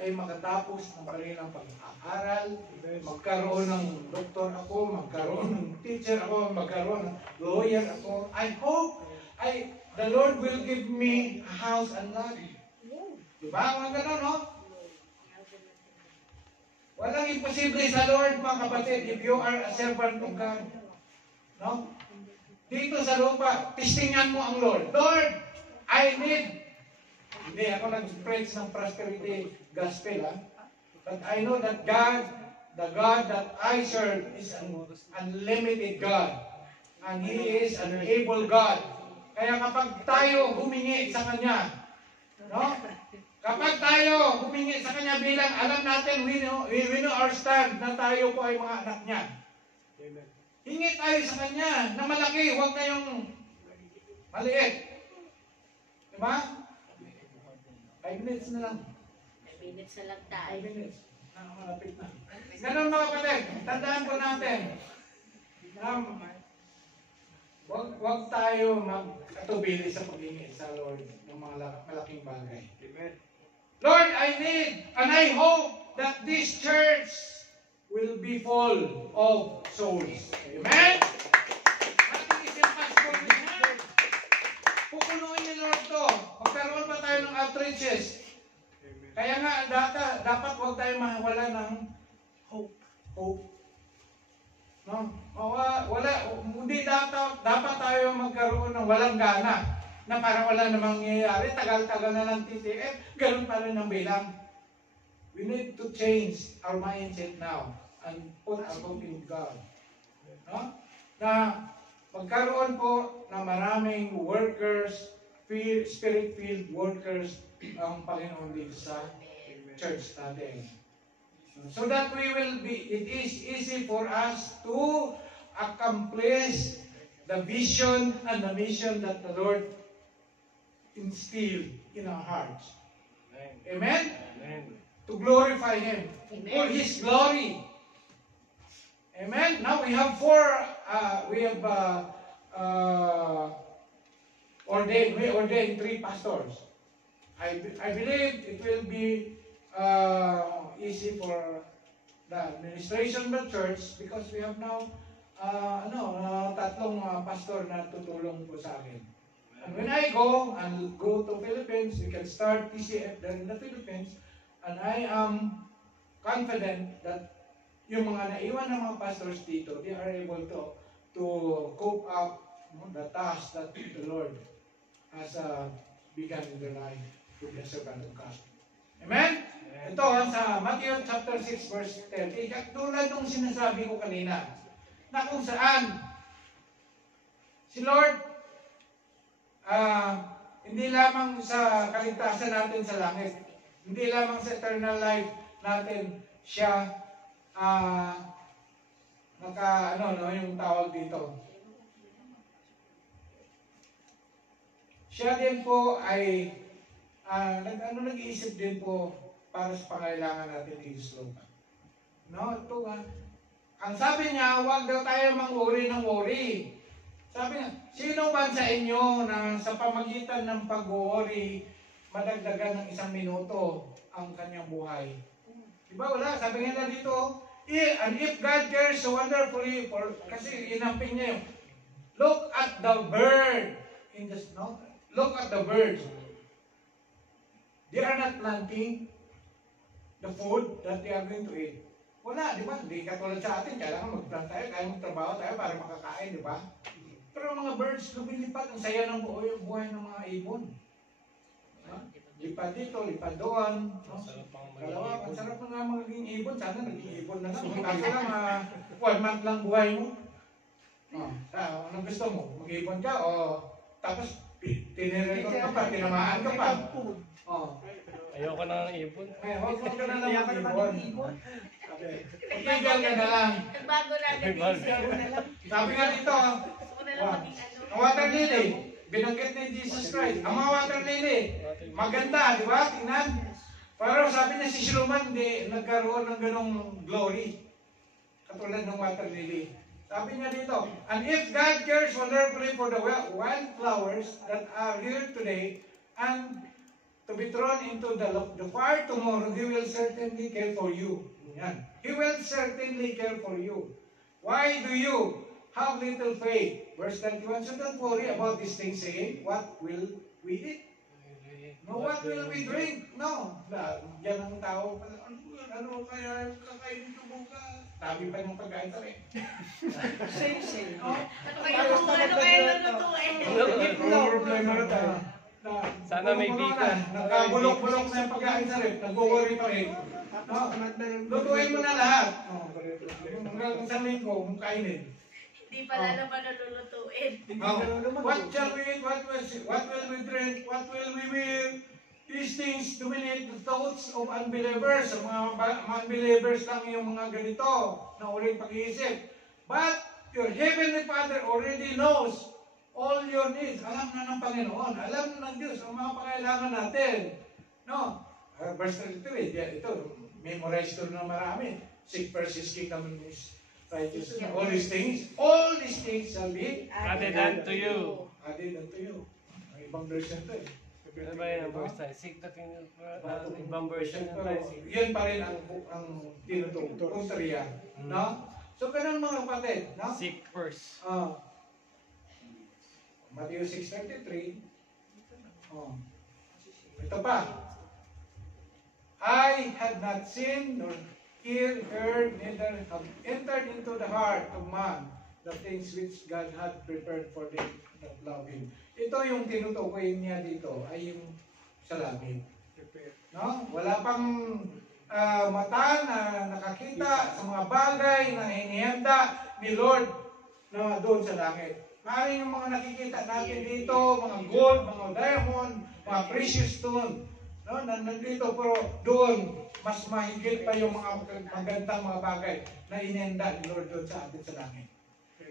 ay makatapos ng kanilang pag-aaral, magkaroon ng doktor ako, magkaroon ng teacher ako, magkaroon ng lawyer ako. I hope the Lord will give me a house and lot. Diba? Mga gano'n, no? Walang imposible sa Lord, mga kapatid, if you are a servant of God. No? dito sa lupa, testingan mo ang Lord. Lord, I need, hindi ako nag-preach ng prosperity gospel, but I know that God, the God that I serve is an unlimited God. And He is an able God. Kaya kapag tayo humingi sa Kanya, no? Kapag tayo humingi sa Kanya bilang alam natin, we know our stand na tayo po ay mga anak niya. Hingi tayo sa Kanya na malaki, huwag na yung maliit. Diba? 5 minutes na lang. 5 minutes na lang tayo. 5 minutes. Nakakalapit na. Ganun mga kapatid, tandaan po natin. Huwag tayo mag-atubili sa paghingi sa Lord ng mga malaking bagay. Amen. Lord, I need and I hope that this church will be full of souls. Amen? Ating isimpasyon niya. Pupunuin ni Lord to. Magkaroon pa tayo ng outreaches. Kaya nga, dapat huwag tayo mawala ng hope. Hope. No? Hindi dapat tayo magkaroon ng walang gana na para wala namang nangyayari. Tagal-tagal na ng TTF, ganun pa rin ang bilang. We need to change our mindset now and put our hope in God. No? Na magkaroon po na maraming workers, spirit-filled workers ang Panginoon dito sa church natin. So that it is easy for us to accomplish the vision and the mission that the Lord instilled in our hearts. Amen? Amen. To glorify Him, for His glory. Amen. Now we have ordained 3 pastors. I believe it will be easy for the administration of the church because we have now tatlong pastor na tutulong po sa akin. And when I go to Philippines, we can start TCF there in the Philippines, and I am confident that yung mga naiwan ng mga pastors dito, they are able to cope up the task that the Lord has begun in their life with the servant of God. Amen? Ito sa Matthew chapter 6 verse 10, tulad nung sinasabi ko kanina, na kung saan si Lord hindi lamang sa kaligtasan natin sa langit, hindi lamang sa eternal life natin siya yung tawag dito. Siya din po ay nag-iisip din po para sa pangailangan natin dito sa lupa. No, ito ang sabi niya, huwag daw tayo mang-worry ng worry. Sabi niya, sino ba sa inyo na sa pamagitan ng pag-worry, madagdagan ng 1 minuto ang kanyang buhay? Diba wala? Sabi nga na dito, and if God cares so wonderfully, kasi inamping niya yun, look at the bird in the snow. Look at the birds. They are not planting the food that they are going to eat. Wala, di ba? Hindi katulad sa atin, kailangan mag-plant tayo, kaya magtrabaho tayo para makakain, di ba? Pero mga birds, lumilipad, ang saya ng buhay ng mga ibon. Lipad dito, lipad doon. No? Dalawa, ang sarap na nga magiging ibon. Sana naging ibon na lang. Kasi lang, 1 month lang buhay mo. Anong gusto mo? Mag-ibon ka o tapos tinirecord ka pa, tinamaan ka pa. Ayoko na ng ibon. Huwag ka na lang mag-ibon. Tigil ka na lang. Nagbago na nag-iisip. Sabi nga dito, ang water lily, binanggit ni Jesus Christ. Ang mga water lily, maganda, di ba? Tingnan. Pero sabi niya si Shloman, hindi nagkaroon ng ganong glory. Katulad ng water lily. Sabi niya dito, and if God cares wonderfully for the wildflowers that are here today, and to be thrown into the fire tomorrow, He will certainly care for you. Yan. He will certainly care for you. Why do you have little faith? Verse 31, so don't worry about these things saying, what will we eat? No, what will we drink? No. Yan ang tao. Ano kaya kakainin ko bukas? Dami pa niyang pagkain sa rin. Same. Oh, Ano kayo lulutuin? Walang problema na tayo. Sana may biko. Nagkabulok-bulok na yung pagkain sa rin. Nag-worry pa rin. No? Lutuin mo na lahat. Hanggang sa linggo, kung kainin. Hindi pala naman nalulutuin. What shall we eat? What will we drink? What will we wear? These things dominate the thoughts of unbelievers. Ang mga unbelievers lang yung mga ganito na uling pag-iisip. But your heavenly Father already knows all your needs. Alam na ng Panginoon. Alam na ng Diyos ang mga pangailangan natin. No? Verse 33, ito, memorize ito na marami. Seek first His kingdom and His righteousness. All these things shall be Added unto you. added unto you. May ibang version ito eh. Ano ba yan ang verse tayo? Seek the kingdom, ibang version ng tayo. Yan pa rin ang tinutugtog sa riyan. No? So, ganun mga kapatid. No? Seek first. Matthew 6:33. Ito pa. I had not seen nor heard, neither have entered into the heart of man the things which God had prepared for them that love Him. Ito yung tinutukoy niya dito ay yung sa langit. No? Wala pang mata na nakakita sa mga bagay na hinihanda ni Lord na doon sa langit. Maaaring yung mga nakikita natin dito, mga gold, mga diamond, mga precious stone, no? Nandito, pero doon, mas mahigit pa yung mga magandang mga bagay na inihanda ni Lord doon sa atin sa langit.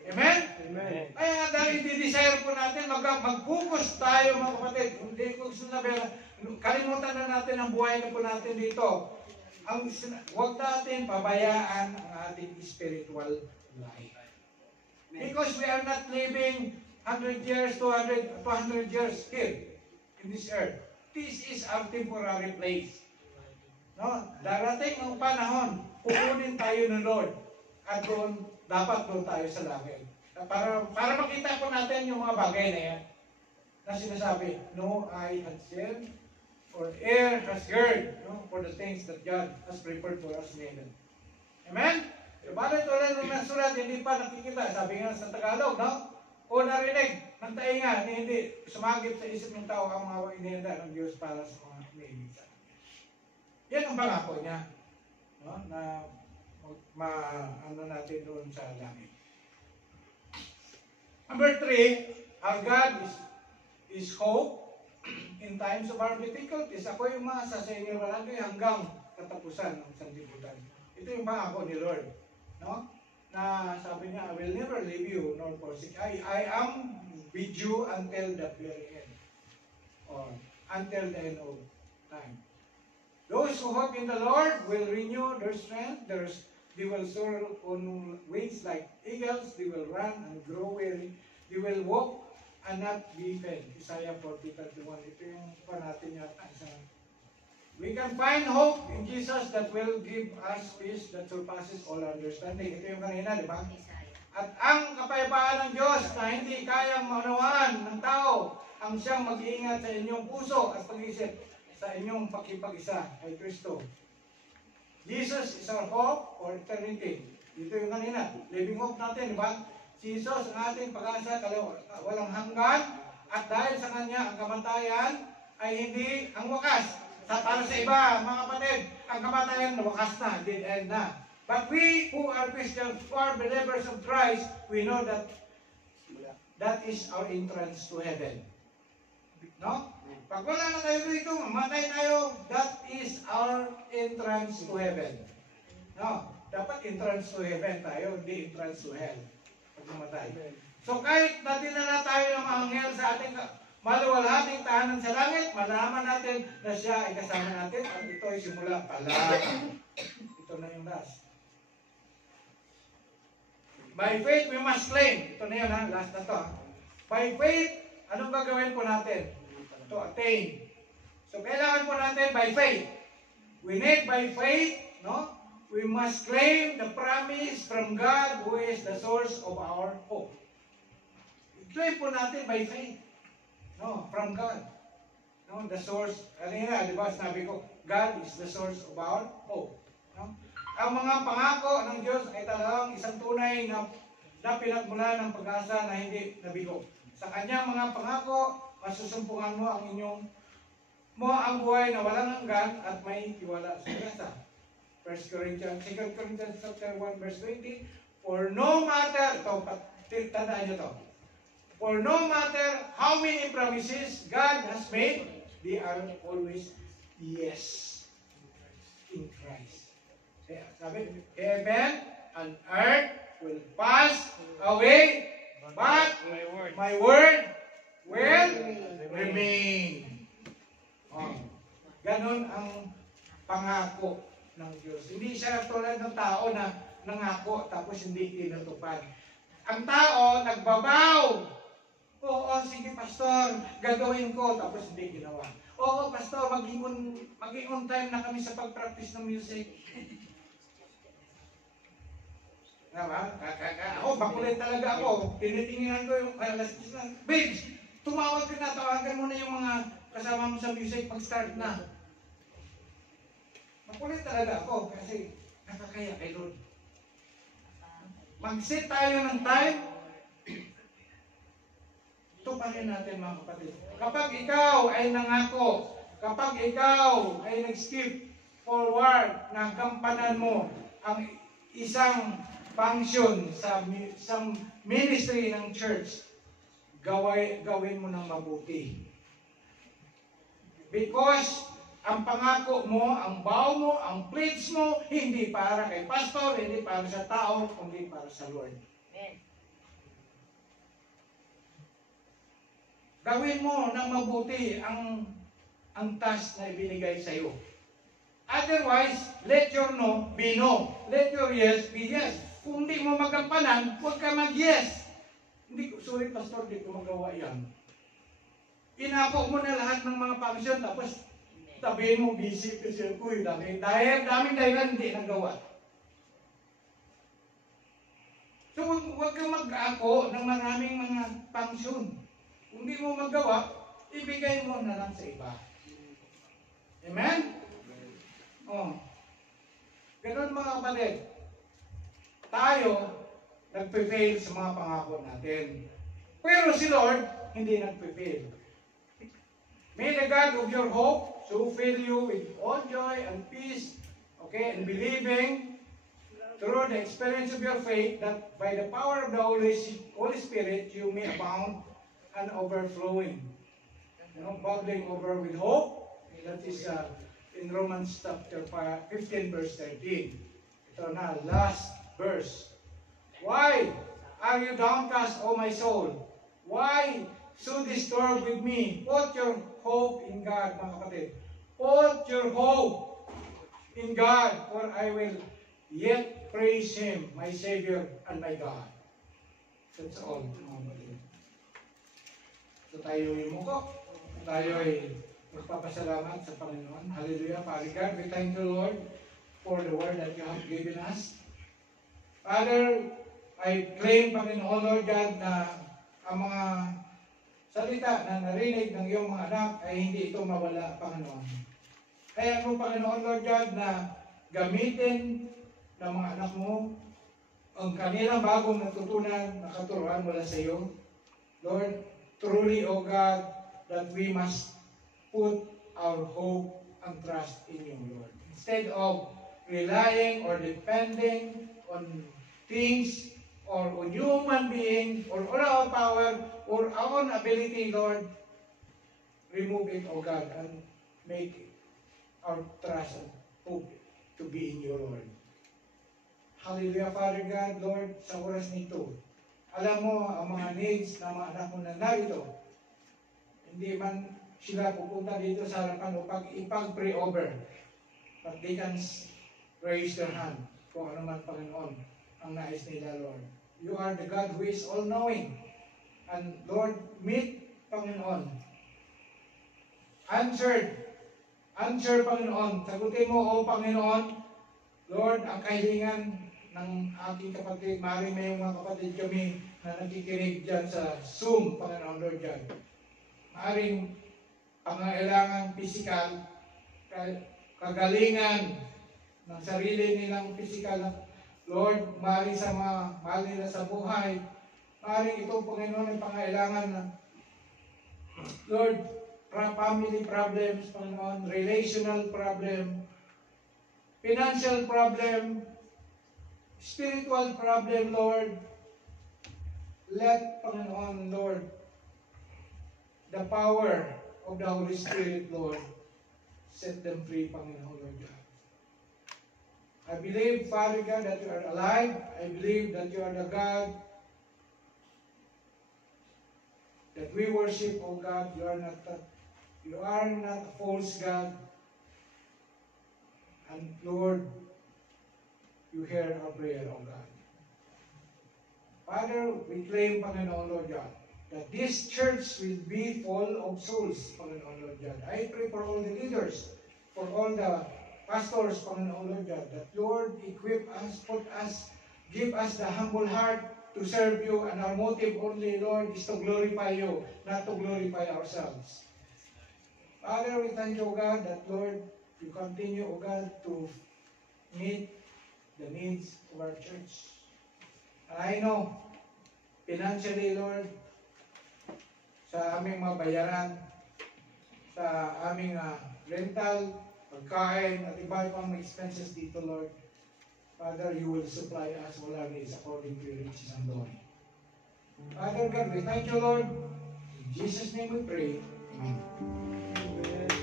Amen? Amen. Kaya dahil di-desire po natin, mag-focus tayo mga kapatid. Hindi ko sinabi, kalimutan na natin ang buhay na po natin dito. Huwag natin pabayaan ang ating spiritual life. Because we are not living 100 years, 200 years here in this earth. This is our temporary place. No? Darating ang panahon, pupunin tayo ng Lord. At doon, dapat doon tayo sa langit. Para makita po natin yung mga bagay na yan. Na sinasabi, no eye had seen, or ear has heard, no, for the things that God has prepared for us in heaven. Amen? So, bakit ulit nung nasulat, hindi pa nakikita, sabi nga sa Tagalog, no? O narinig, ng tainga, hindi sumagip sa isip ng tao ang mga inihanda ng Diyos para sa mga iniibig sa kanya. Yan ang pangako niya, no? Na ano natin doon sa langit. Number 3, our God is hope in times of our difficulties. Ako yung maasa sa inyo palagi hanggang katapusan ng sanlibutan. Ito yung pangako ni Lord. No? Na sabi niya, I will never leave you nor forsake. I am with you until the very end. Or until the end of time. Those who hope in the Lord will renew their strength. They will soar on wings like eagles. They will run and grow weary. They will walk and not be faint. Isaiah 40:31. Ito yung natin yata. We can find hope in Jesus that will give us peace that surpasses all understanding. Ito yung kanina, di ba? At ang kapayapaan ng Diyos na hindi kayang maunawaan ng tao ang siyang mag-iingat sa inyong puso at pag-isip sa inyong pakipag-isa kay Kristo. Jesus is our hope for eternity. Dito yung kanina, living hope natin, di ba? Jesus ang ating pag-asa, walang hanggan, at dahil sa Kanya, ang kamatayan ay hindi ang wakas. Para sa iba, mga kapatid, ang kamatayan na wakas na, dead end na. But we who are Christians, who are believers of Christ, we know that that is our entrance to heaven. No? Pag wala na tayo dito, mamatay tayo, that is our entrance to heaven. No? Dapat entrance to heaven tayo, hindi entrance to hell. Pag mamatay. So kahit natinala tayo ng mga anghel sa ating maluwalhating tahanan sa langit, malaman natin na siya ay kasama natin at ito ay simula pala. Ito na yung last. By faith, we must claim. Ito na yun ha, last na to ha. By faith, anong gagawin po natin? To attain. So kailangan po natin by faith. We need by faith, no? We must claim the promise from God who is the source of our hope. I-claim po natin by faith. No, from God. No, the source. Kanina, di ba, sabi ko, God is the source of our hope. No? ang mga pangako ng Diyos ay talagang isang tunay na pinagmula ng pag-asa na hindi nabigo. Sa kanyang mga pangako, masusumpungan mo ang buhay na walang hanggan at may tiwala sa pag-asa. 2 Corinthians chapter 1 verse 20, for no matter, tandaan nyo to, for no matter how many promises God has made, they are always yes in Christ. Sabi, heaven and earth will pass away, but my word will remain. Ganon ang pangako ng Diyos. Hindi siya tulad ng tao na nangako tapos hindi tinutupad. Ang tao nagbabaw. Oo, sige pastor, gagawin ko tapos hindi ginawa. Oo, pastor, mag-on time na kami sa pag-practice ng music. Diba? Ako, bakulit talaga ako. Tinitingnan ko yung alas 10 na. Babes, tumawag ka na, tawagan mo na yung mga kasama mo sa music pag-start na. Makulit talaga ako kasi nakakaya kay Lord. Mag-set tayo ng time. Ito pa rin natin mga kapatid. Kapag ikaw ay nangako, kapag ikaw ay nag-skip forward na gampanan mo ang isang function sa isang ministry ng church, gawin mo ng mabuti. Because ang pangako mo, ang vow mo, ang pledge mo, hindi para kay pastor, hindi para sa tao, kundi para sa Lord. Amen. Gawin mo ng mabuti ang task na ibinigay sa iyo. Otherwise, let your no be no. Let your yes be yes. Kung hindi mo magampanan, huwag ka mag-yes. Sorry pastor, hindi ko magawa yan. Inako mo na lahat ng mga function, tapos sabihin mo, busy kasi ako, daming dahilan hindi nagawa. So, huwag kang mag-ako ng maraming mga function. Kung hindi mo magawa, ibigay mo na lang sa iba. Amen? Oh. Ganun mga kapatid. Tayo, nagpe-fail sa mga pangako natin. Pero si Lord, hindi nagpe-fail. May the God of your hope so fill you with all joy and peace, okay, and believing through the experience of your faith, that by the power of the Holy Spirit you may abound and overflowing. Bubbling over with hope. That is in Romans chapter 15 verse 13. Ito na, last verse. Why are you downcast, O my soul? Why so disturbed with me? Put your hope in God, mga kapatid. Put your hope in God, for I will yet praise Him, my Savior and my God. That's all, mga kapatid. So tayo yung muko. Tayo ay magpapasalamat sa Panginoon. Hallelujah. Father God, we thank you, Lord, for the word that you have given us. Father, I claim, Panginoon, Lord God, na ang mga salita na narinig ng iyong mga anak ay hindi ito mawala, Panginoon. Kaya mo, Panginoon, Lord God, na gamitin ng mga anak mo ang kanilang bagong natutunan na katuruan mula sa iyo. Lord, truly, O God, that we must put our hope and trust in you, Lord. Instead of relying or depending on things or on human being or on our power or our own ability, Lord, remove it, O God, and make our trust and hope to be in you, Lord. Hallelujah, Father God, Lord, sa oras nito, alam mo ang mga needs ng mga anak mo na narito. Hindi man sila pupunta dito sa harapan upang ipag-pray over. But they can raise their hand kung ano man, Panginoon, ang nais nila, Lord. You are the God who is all-knowing. And Lord, meet, Panginoon. Answer, Panginoon. Sagutin mo, O Panginoon, Lord, ang kahilingan ng aking kapatid. Maaaring may mga kapatid kami na nakikinig dyan sa Zoom, Panginoon, Lord God. Maaaring pangailangan pisikal, kagalingan, ng sarili nilang physical. Lord, maaaring sa mga mahal nila sa buhay, maaaring ito, Panginoon, ay pangailangan na, Lord, family problems, Panginoon, relational problem, financial problem, spiritual problem, Lord. Let, Panginoon, Lord, the power of the Holy Spirit, Lord, set them free, Panginoon, Lord God. I believe, Father God, that you are alive. I believe that you are the God that we worship, oh God. You are not a false God. And Lord, you hear our prayer, oh God. Father, we claim, Panginoon, Lord God, that this church will be full of souls, Panginoon, Lord God. I pray for all the leaders, for all the pastors, Panginoon, Lord God, that Lord, equip us, give us the humble heart to serve you, and our motive only, Lord, is to glorify you, not to glorify ourselves. Father, we thank you, O God, that, Lord, you continue, O God, to meet the needs of our church. And I know, financially, Lord, sa aming mga bayaran, sa aming rental, pagkain, at iba pang mga expenses dito, Lord. Father, you will supply us all our needs according to your riches and glory. Father God, we thank you, Lord. In Jesus' name we pray. Amen. Amen.